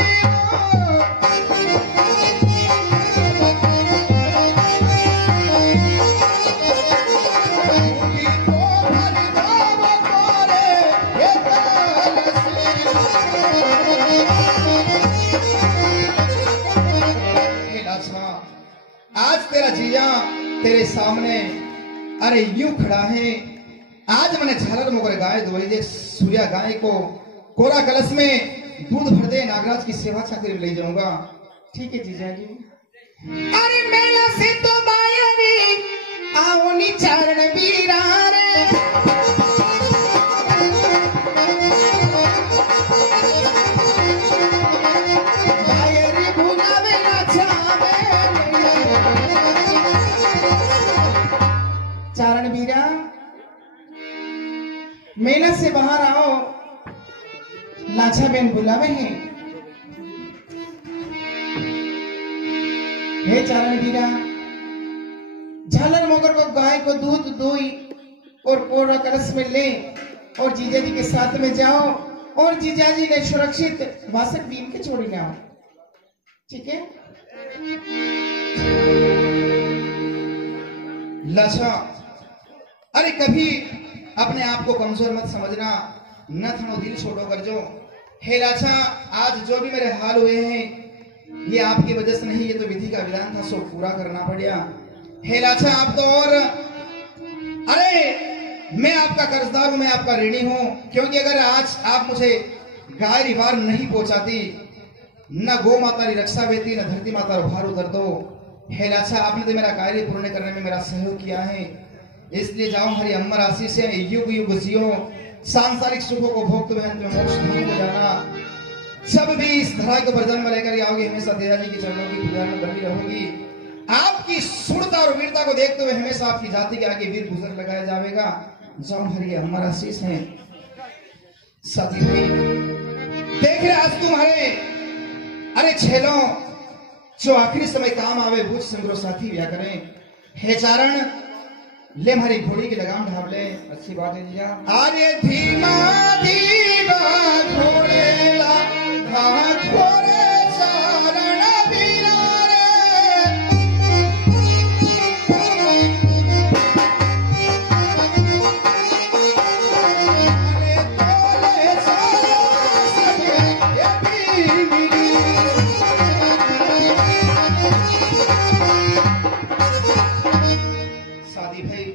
आज तेरा जिया तेरे सामने अरे यूं खड़ा है। आज मैंने झालर मोगर गाय दुबई दे सूर्या गाय को कोरा कलश में दूध भर दे नागराज की सेवा खातिर ले जाऊंगा। ठीक है जीजा जी। अरे मेला से तो बायरी आओ नी चारण बीरा रे। बायरी भुलावे ना छावे। चारण बीरा मेला से बाहर आओ, लाछा बेन बुलावे हैं। हे चारण बीरा झालर मोगर को गाय को दूध दोई और कोरा कलश में ले और जीजा जी के साथ में जाओ और जीजा जी ने सुरक्षित वासक बीन के छोड़ी आओ। ठीक है लाछा अरे कभी अपने आप को कमजोर मत समझना, न थनो दिल छोड़ो कर जो। हे लाछा आज जो भी मेरे हाल हुए हैं ये आपकी वजह से नहीं, ये तो विधि का विधान था, सो पूरा करना पड़ा। हे लाछा आप तो और अरे मैं आपका कर्जदार हूं, मैं आपका ऋणी हूं, क्योंकि अगर आज आप मुझे गाय रिवार नहीं पहुंचाती, न गौ माता की रक्षा बेती, न धरती माता भार उतर दो। हे लाछा आपने तो मेरा कार्य पूर्ण करने में मेरा सहयोग किया है, इसलिए जाओ हमारी अमर आशीष से युग युग जियो, सांसारिक सुखों को भोगते हुए अंत में मोक्ष धाम को जाना। जब भी इस धरा को जन्म लेकर आओगे हमेशा दया जी के चरणों की पूजा में बनी रहूंगी। आपकी सुरता और वीरता को देखते हुए हमेशा आपकी जाति के आगे वीर गुजर लगाया जाएगा। जाओ हमारी अमर आशीष है। साथी भाई देख रहे आज तुम्हारे अरे छेलों जो आखिरी समय काम आवे बुझ संग्रह साथी व्या करें। हे चारण ले हमारी घोड़ी की लगाम ढाब ले। अच्छी बात है जीजा। अरे धीमा धीमा घोड़ेला कहाँ घोड़े चारण बीरा रे। अरे तोले साया सके ये बीवी। सादी भाई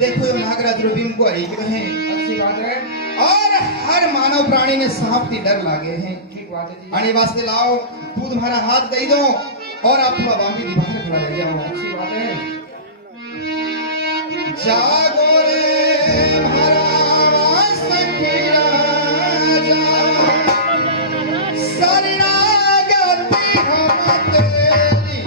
देखो ये नागराज रूबीम को आई क्यों है। अच्छी बात है। और हर मानव प्राणी ने सांप की डर लागे हैं। ठीक बात है जी। आने वास्ते लाओ दूध हमारा हाथ दे दो और आप थोड़ा बामी बाहर खड़ा रह जाओ। अच्छी बात है। जागो रे भरावा सखी राजा शरणागति हम तेरी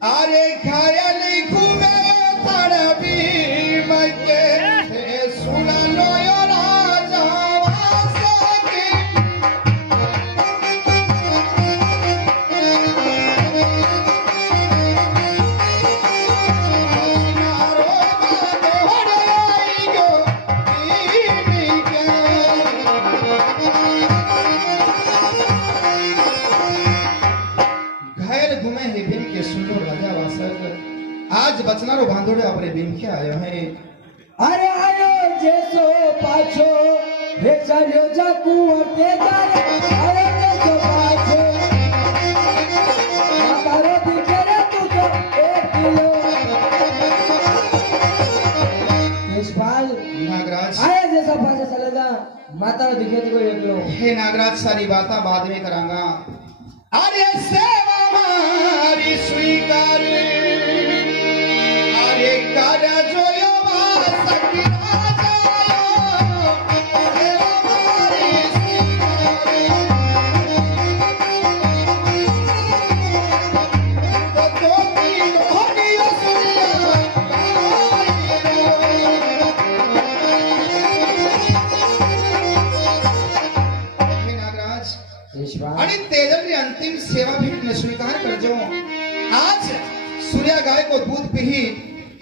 अरे घायल घूमे तड़पी मके सुन लो यो राजा वासकी नारो बादोड़ आई गो बीबी के घायल घूमे ही बिन के सुनो राजा वासक आज बचनारो बांधोड़े अपने बिन के आयो है अरे आयो जैसो पाछो हे चलियो जाकू ते जारे अरे जैसो पाछो मातारो बिचारे तू तो 1 किलो निष्पाल नागराज आया जैसा पाछो चलेगा मातारो दिखे तो 1 किलो हे नागराज सारी बातें बाद में करांगा अरे सेवा मारी स्वीकार अरे कर जो यो वासक राजा सेवा मारी स्वीकार तो की होगी नागराज आणि तेजल अंतिम सेवा भेट न स्वीकार कर जो आज सूर्या गाय को दूध पी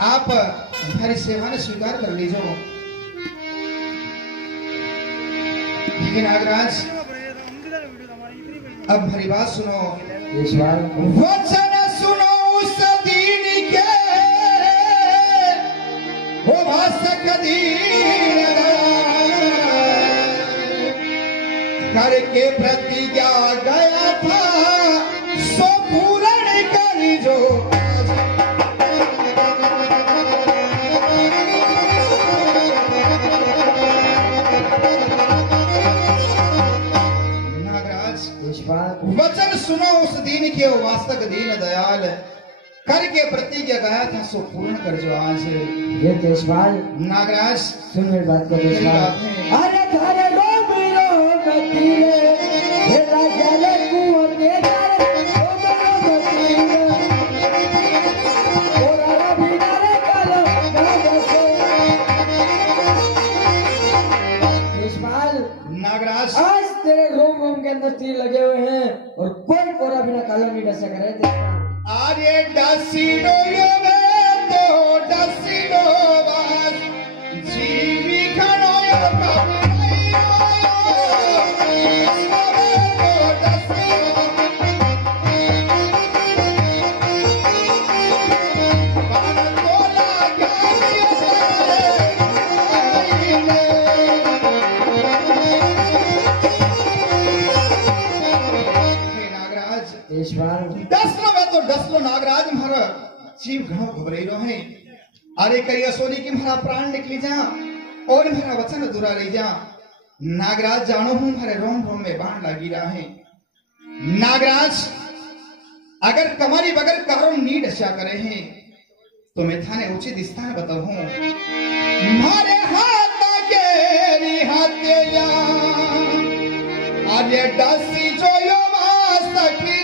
आप हमारी सेवा ने स्वीकार कर लीजो लेकिन नागराज अब हमारी बात सुनो वचन सुनो उस दीन के हो भासक दीन करके प्रतिज्ञा गया था सो पूर्ण कर जो नागराज वचन सुनो उस दीन के वास्तव दीन दयाल करके प्रतिज्ञा गया था सो पूर्ण कर जो आज ये देशपाल नागराज सुन मेरी बात को देशपाल अरे थारे लोग तीरे हे राजा ले कुंवर के तारे ओ मेरो तीरे ओ राजा बिनारे कालो गाजा से देशपाल नागराज आज तेरे रोम रोम के अंदर तीर लगे हुए हैं और कोई कोरा बिना काला नहीं डस सका देशपाल आर्य डसीनो यो में तो डसीनो बास जीवी खनो यो कबीरा जीव घणो घबराइलो है। अरे कई असोनी की मेरा प्राण निकली जा और मेरा वचन अधूरा रह जा। नागराज जानो हूं मेरे रोम रोम में बाण लागी रहा है। नागराज अगर कमारी बगैर कारों नीड अच्छा करे हैं तो मैं थाने उचित स्थान बताऊं। मारे हाथ के हत्या अरे डसी जो यो सखी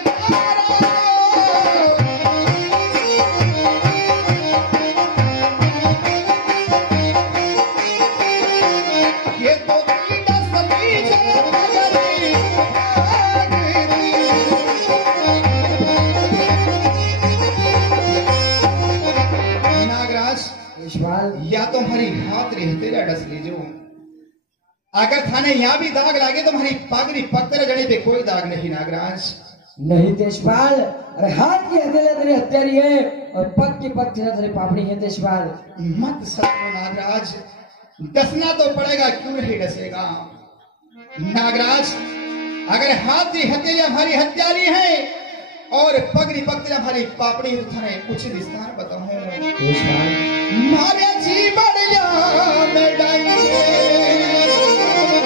या तो हमारी हाथ रहते डस लीजो। अगर थाने यहाँ भी दाग लागे तो हमारी पागरी पत्थर जड़े पे कोई दाग नहीं नागराज। नहीं तेजपाल, अरे हाथ की हथेली तेरी हत्यारी है और पग की पत्थर तेरी पापड़ी है तेजपाल। मत सतो नागराज, डसना तो पड़ेगा, क्यों नहीं डसेगा नागराज। अगर हाथ की हथेली हमारी हत्यारी है और पगड़ी पत्थर हमारी पापड़ी है तो थाने कुछ विस्तार बताऊं। मारे जीवन या में डांगे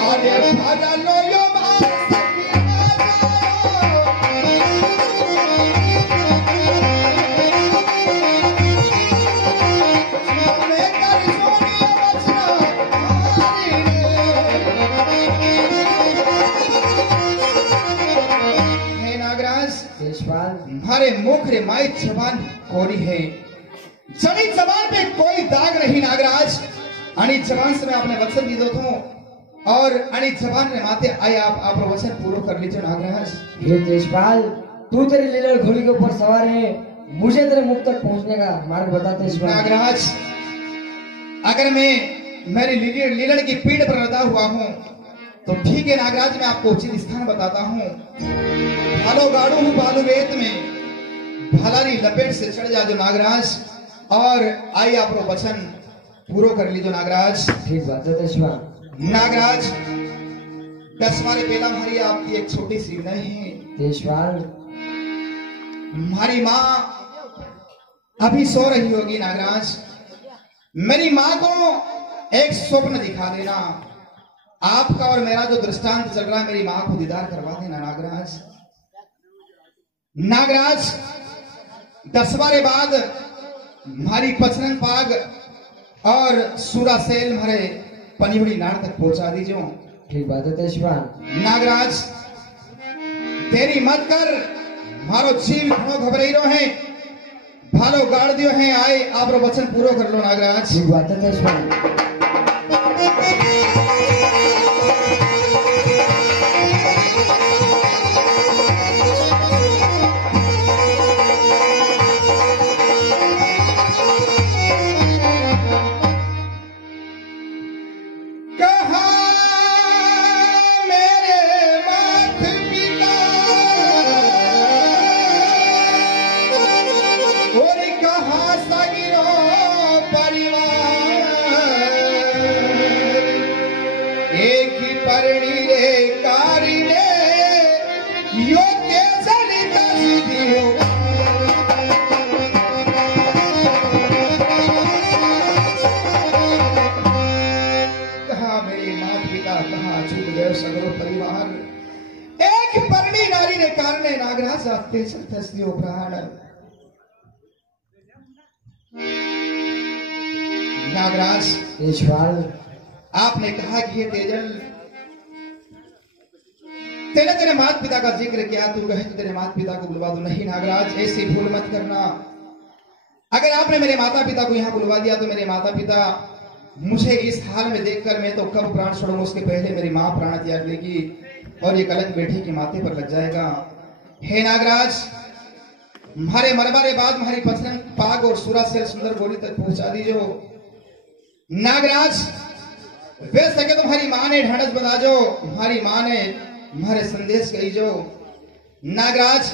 अरे भाड़ा लो यो हमारे मुख रे माई जबान कोरी है, जड़ी जबान पे कोई दाग नहीं नागराज। अणी जबान से मैं अपने वचन दीदो थो और अणी जबान रे माथे आए आप वचन पूरा कर लीजिए नागराज। हे तेजपाल, तू तेरी लीलड़ घोड़ी के ऊपर सवार है, मुझे तेरे मुख तक पहुंचने का मार्ग बता तेजपाल। नागराज अगर मैं मेरी लीलड़ की पीठ पर लदा हुआ हूँ तो ठीक है नागराज, मैं आपको उचित स्थान बताता हूँ। भालो गाड़ू हूँ बालू रेत में, भलारी लपेट से चढ़ जा जो नागराज और आई आप वचन पूरा कर लीजो नागराज। ठीक बात है तेजपाल। नागराज 10 वाले पहला हमारी आपकी एक छोटी सी नहीं है तेजपाल। हमारी माँ अभी सो रही होगी नागराज, मेरी माँ को एक स्वप्न दिखा देना। आपका और मेरा जो दृष्टांत चल रहा है मेरी माँ को दीदार करवा देना नागराज। नागराज 10 वारे बाद हमारी पचरंग पाग और सूरा सेल हमारे पनिहुड़ी नाड़ तक पहुंचा दीजिए। ठीक बात है तेजपाल। नागराज तेरी मत कर, मारो जीव घणो घबराई रो है, भालो गाड़ दियो है, आए आप वचन पूरा कर लो नागराज। ठीक बात है तेजपाल। नागराज आपने कहा कि ये तेजल तेरे माता पिता का जिक्र किया, तू कहे तो तेरे माता पिता को बुलवा दो। नहीं नागराज, ऐसी भूल मत करना। अगर आपने मेरे माता पिता को यहाँ बुलवा दिया तो मेरे माता पिता मुझे इस हाल में देखकर मैं तो कब प्राण छोड़ूंगा, उसके पहले मेरी माँ प्राण त्याग लेगी और ये कलंक बेटी के माथे पर लग जाएगा। हे नागराज, हमारे मरबारे बाद हमारी पचरंग पाग और सूरा से सुंदर गोली तक पहुंचा दीजिए। नागराज वे सके तो हमारी माँ ने ढांढस बता जो, हमारी माँ ने हमारे संदेश कही जो। नागराज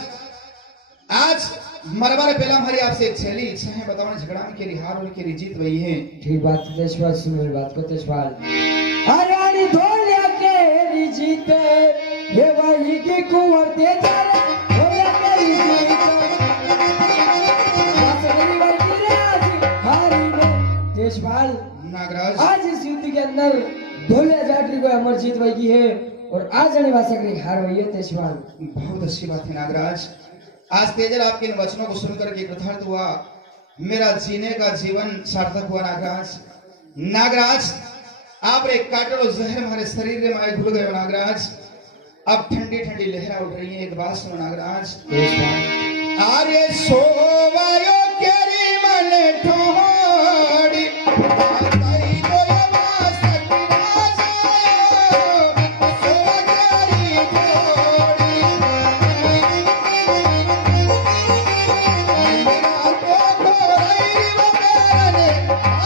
आज मरबारे पहला हमारी आपसे एक छेली इच्छा है, बताओ झगड़ा में केरी हार और केरी जीत वही है। ठीक बात तेजपाल, सुन मेरी बात को तेजपाल। हरियाणी धोलिया के जीते ये वही की कुंवर दे चले धोलिया के जीते तेजपाल, नागराज आज इस युद्ध के अंदर धोलिया जाटरी को अमर जीत वही है और आज आने वाला सकरी हार हुई है तेजपाल। बहुत अच्छी बात है नागराज। आज तेजल आपके इन वचनों को सुनकर के कृतार्थ हुआ, मेरा जीने का जीवन सार्थक हुआ नागराज। नागराज आपने काटो जहर हमारे शरीर में घुल गए नागराज। अब ठंडी ठंडी लहरा उठ रही है, एक बात सुनो नागराज। आर्य सोवायो केरी मन ठोड़ी ताई गोया वासक राजा सोवा केरी ठोड़ी मेरा तो कोई वो मेरे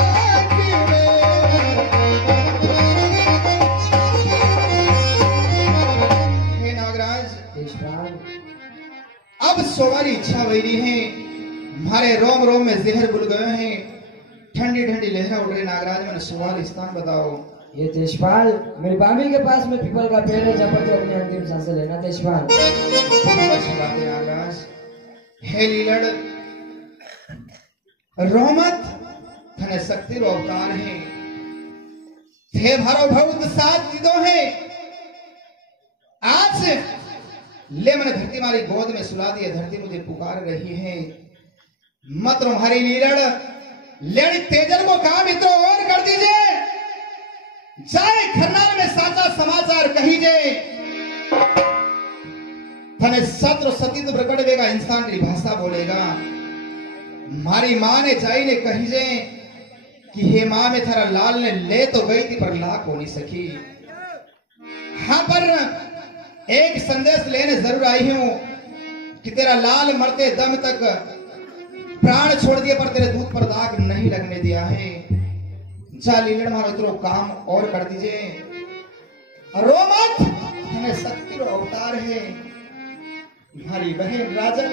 आँखी में। हे नागराज तेजपाल, अब सोवारी इच्छा वही है, हमारे रोम रोम में जहर घुल गए हैं, ठंडी ठंडी लहरा उठ रही। नागराज मैंने सवाल स्थान बताओ। ये तेजपाल, मेरी बामी के पास में पीपल का पेड़ है, जब तो अपनी अंतिम सांसें लेना तेजपाल। अच्छी बात है नागराज। हे लीलड़ रोमत थने शक्ति रो अवतार है, थे भरो बहुत साथ जिदो है। आज से ले मैंने धरती मारी गोद में सुला दिया, धरती मुझे पुकार रही है। मत तुम्हारी लीलड़ लेनी तेजल को काम मित्रों और कर दीजिए, जाए खन्नार में साचा समाचार कहीजे। थने सत्र सती तो प्रकट देगा, इंसान की भाषा बोलेगा। मारी माँ ने चाई ने कहीजे कि हे माँ में थारा लाल ने ले तो गई थी पर ला को नहीं सकी। हाँ पर एक संदेश लेने जरूर आई हूं कि तेरा लाल मरते दम तक प्राण छोड़ दिए पर तेरे दूध पर दाग नहीं लगने दिया है। जा लीलड़ मारो तो काम और कर दीजिए। रोमत हमें शक्ति रो अवतार है, हमारी बहन राजन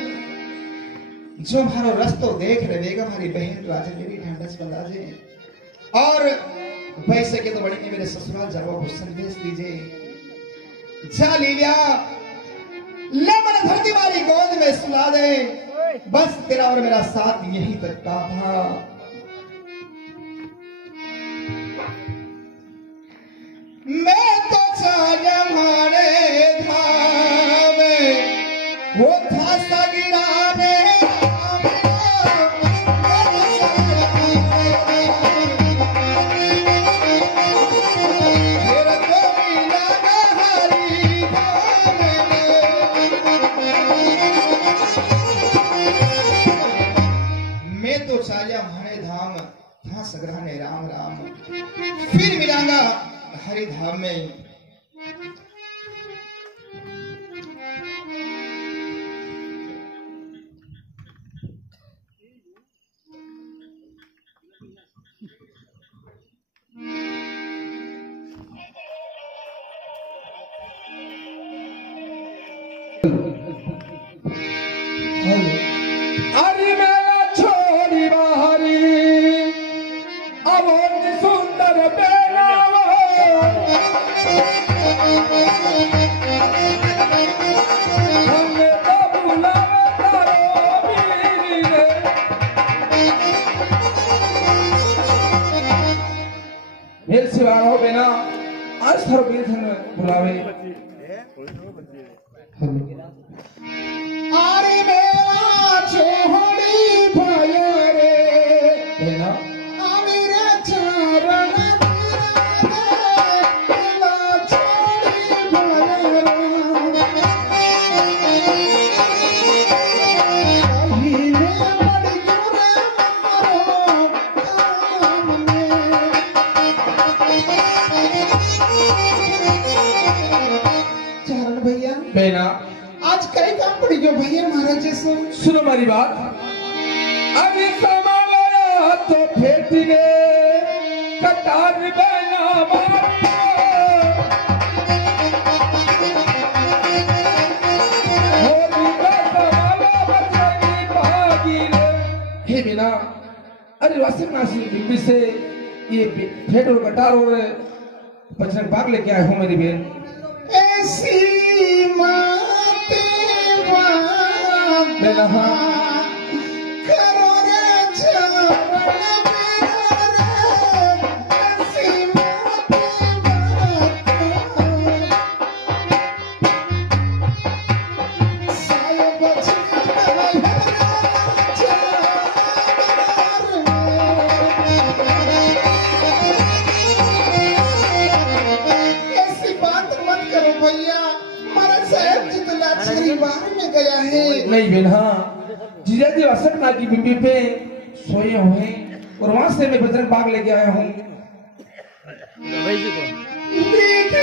जो मारो रस्तो देख रहेगा, हमारी बहन राजन मेरी ढंडस बंदा जे और वैसे के तो बड़ी ने मेरे ससुराल जाओ को संदेश दीजिए। जा लीलिया ले मन धरती वाली गोद में सुला दे, बस तेरा और मेरा साथ यहीं तक का था। मैं तो चाहे हमारे धाम वो था सगिराने सगराने राम राम, फिर मिलांगा हरि धाम में। अरे मेरा छोरी बाहरी अब सुंदर बेलावा हमने तो बुलावे तारो वीरी रे। मेरे सिवा हो बिना आज थारो वीर थन बुलावे। अरे मेरा छोड़ी भया रे बेना मेरा चरण मेरा छोड़ी भया कहीं में पड़ गिरा मारो काम में। चरण भैया बेना आज कई काम पड़ी गयो भैया महाराज जैसे। सुनो हमारी बात। अभी समाया तो फेंकने कटार बेना हे बिना अरे वासिक नासी दिल्ली से ये फेंट और कटार और बचन भाग लेके आए हूँ मेरी बहन। ऐसी माते बेना हाँ करो रे चरण मेरा कई बिना जीजा जी असर ना की बीबी पे सोए हुए और वहां से मैं बजरंग बाग लेके आया हूँ। भाई जी को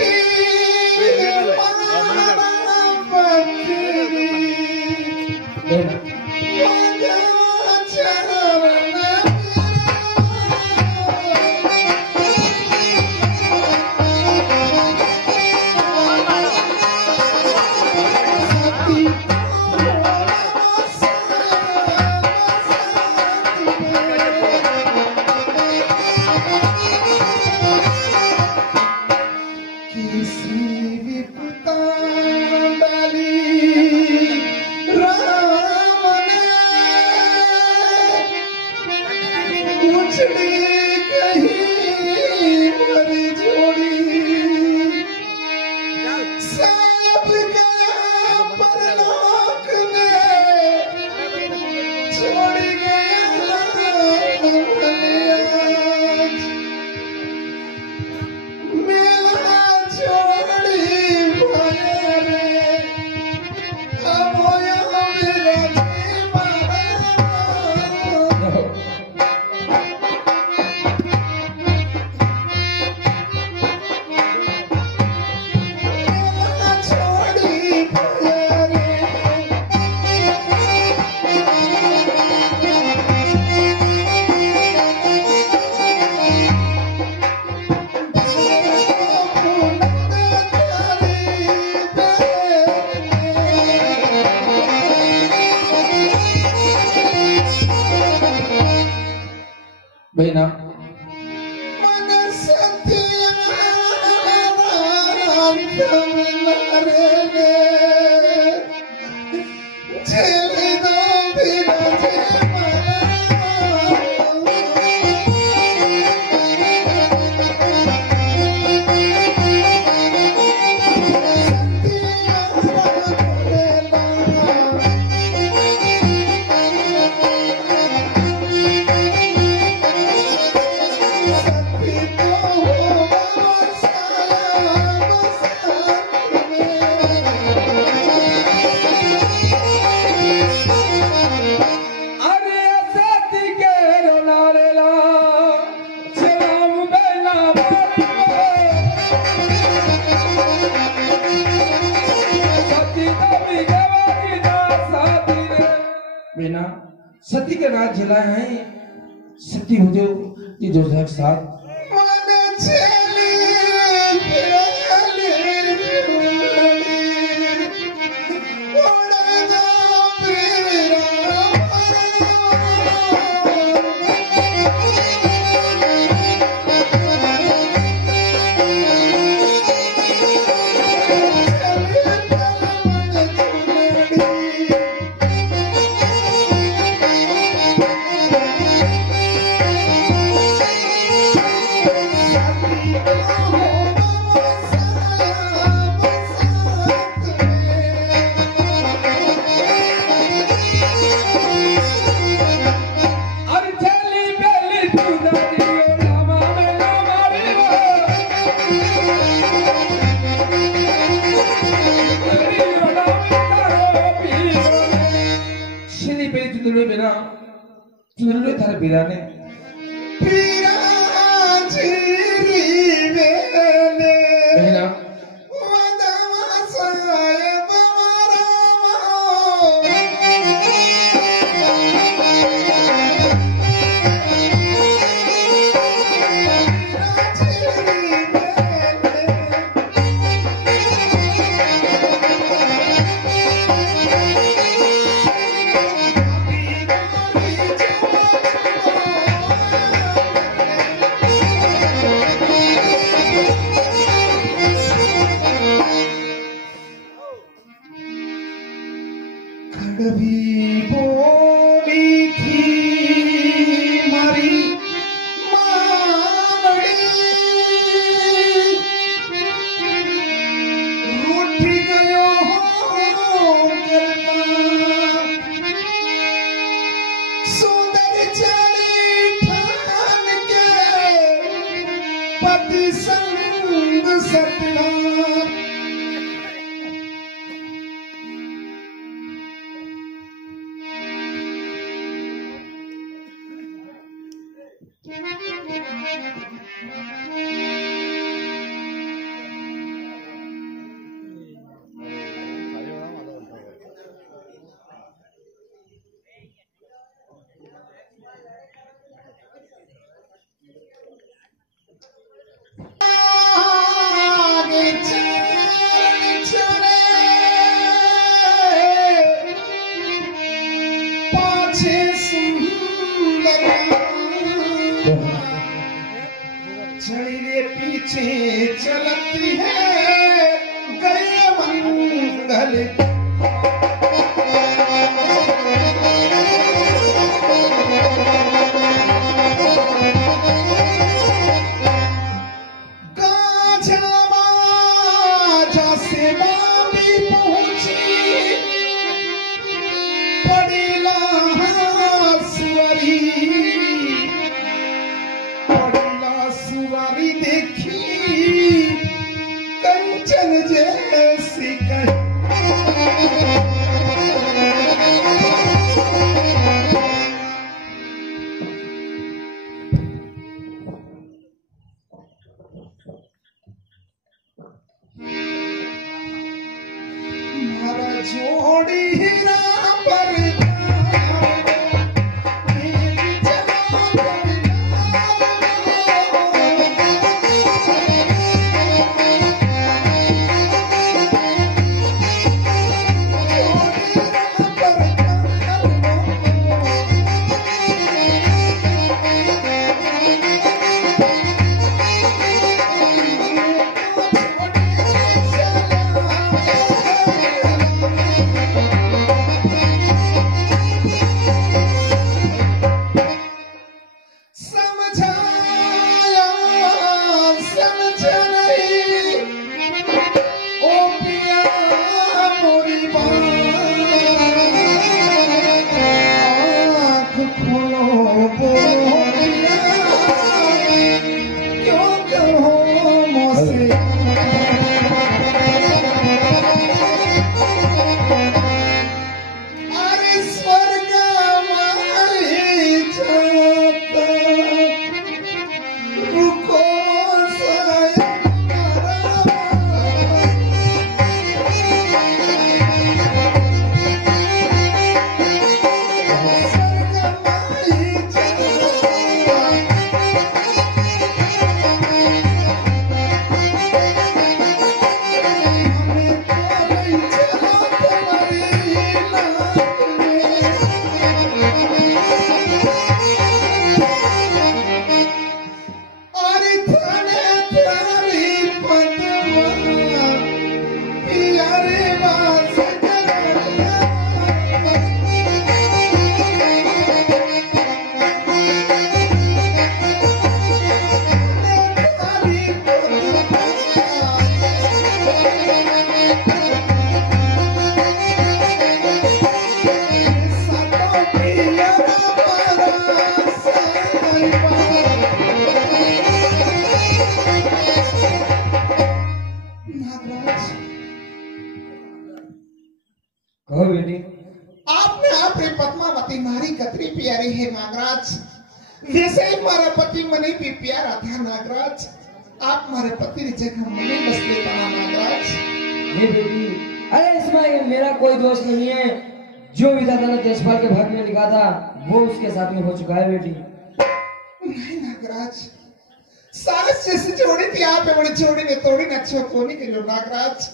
बहना बिना सती का राज झेला है सती हो जो ये जो साथ बिना चुनरे थारे बिराने बहना पीछे चलती है गए मंगल जैसे हमारा पति मने भी प्यारा था नागराज, आप हमारे पति की जगह मने बस लेता नागराज। नहीं बेटी, अरे इसमें मेरा कोई दोष नहीं है। जो विधाता ने तेजपाल के भाग में लिखा था वो उसके साथ में हो चुका है बेटी। नहीं नागराज, सास जैसी जोड़ी थी आप बड़ी जोड़ी ने तोड़ी न अच्छो कोनी के लो नागराज।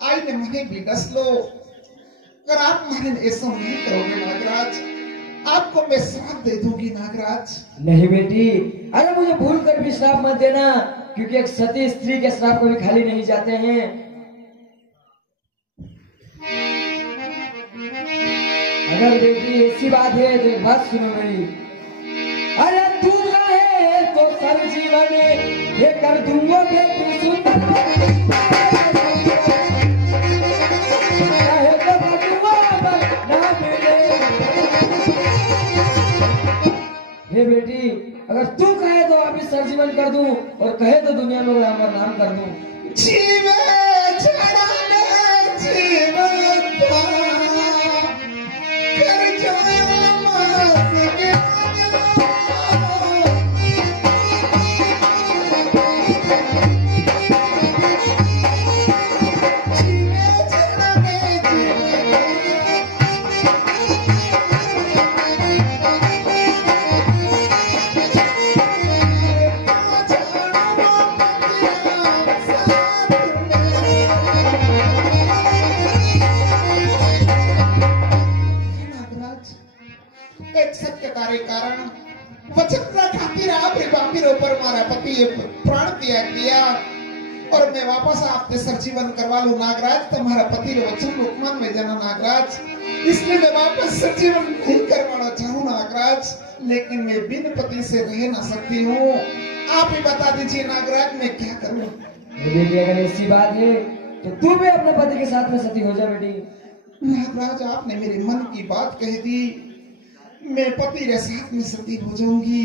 आई ने मने भी डस लो, अगर आप माने ऐसा नहीं करोगे नागराज, आपको मैं श्राप दे दूंगी नागराज। नहीं बेटी, अरे मुझे भूल कर भी श्राप मत देना, क्योंकि एक सती स्त्री के श्राप कभी खाली नहीं जाते हैं। अगर बेटी ऐसी बात है तो एक बात सुनो मेरी। अरे तू कहे तो सर जीवन ये कर दूंगा बेटी सुंदर, हे बेटी, अगर तू कहे तो वापिस सरजीवन कर दूं, और कहे तो दुनिया में हमारा नाम कर दूं। जीवे छड़ाने जीवन था, कर जाए मास के मेरे ऊपर हमारा पति प्राण त्याग दिया और मैं वापस आपसे सरजीवन करवा लूं नागराज, तुम्हारा पति रे वचन लोकमान में जाना नागराज, इसलिए मैं वापस सरजीवन नहीं करवाना चाहूं नागराज, लेकिन मैं बिन पति से रह ना सकती हूँ। आप ही बता दीजिए नागराज मैं क्या करूं। बेटी अगर ऐसी बात है तो तू भी अपने पति के साथ में सती हो जा बेटी। नागराज आपने मेरे मन की बात कह दी, मैं पति के साथ में सती हो जाऊंगी,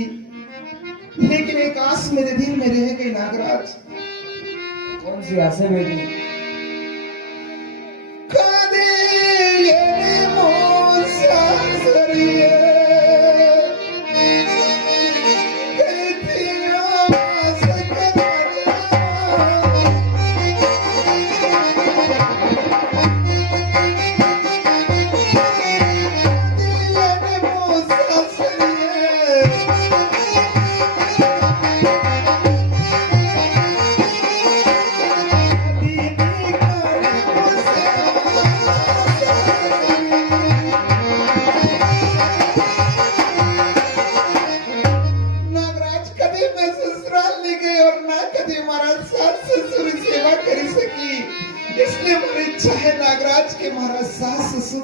लेकिन एक आस मेरे दिल में रह गई नागराज। कौन सी आस है बेटी?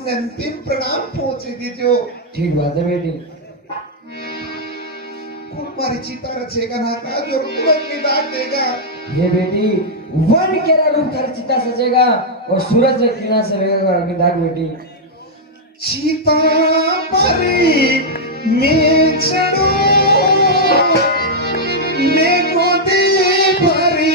अंतिम प्रणाम पहुंचे दीजिए। ठीक बात है बेटी। हमारी चिता रचेगा नागराज और कुलक में दाग देगा। ये बेटी वन के रूप कर चिता सजेगा और सूरज के किरण से रहेगा दाग बेटी। चिता परी में चढ़ो ले गोदी भरी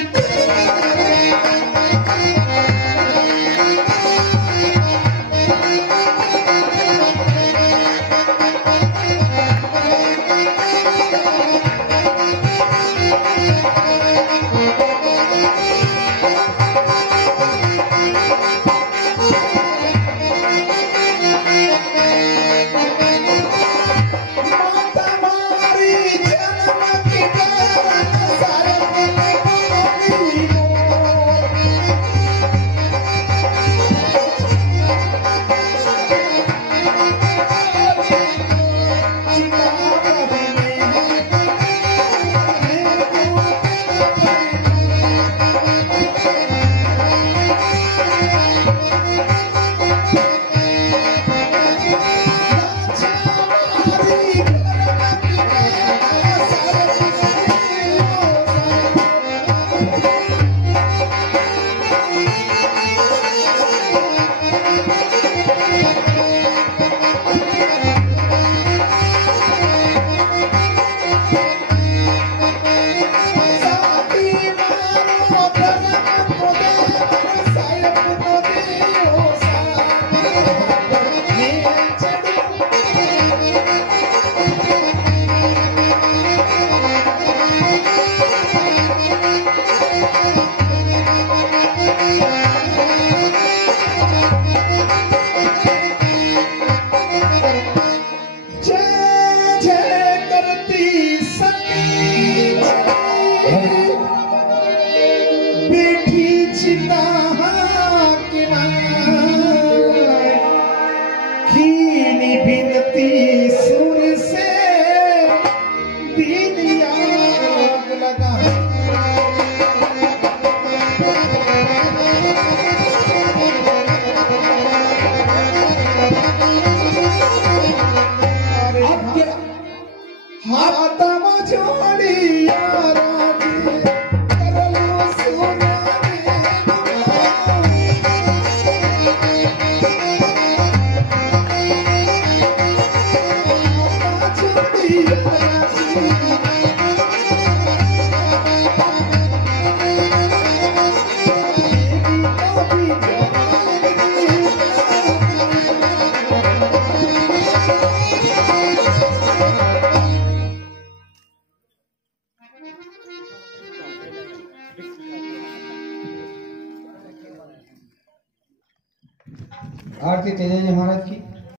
आरती तेजस्वी महाराज की।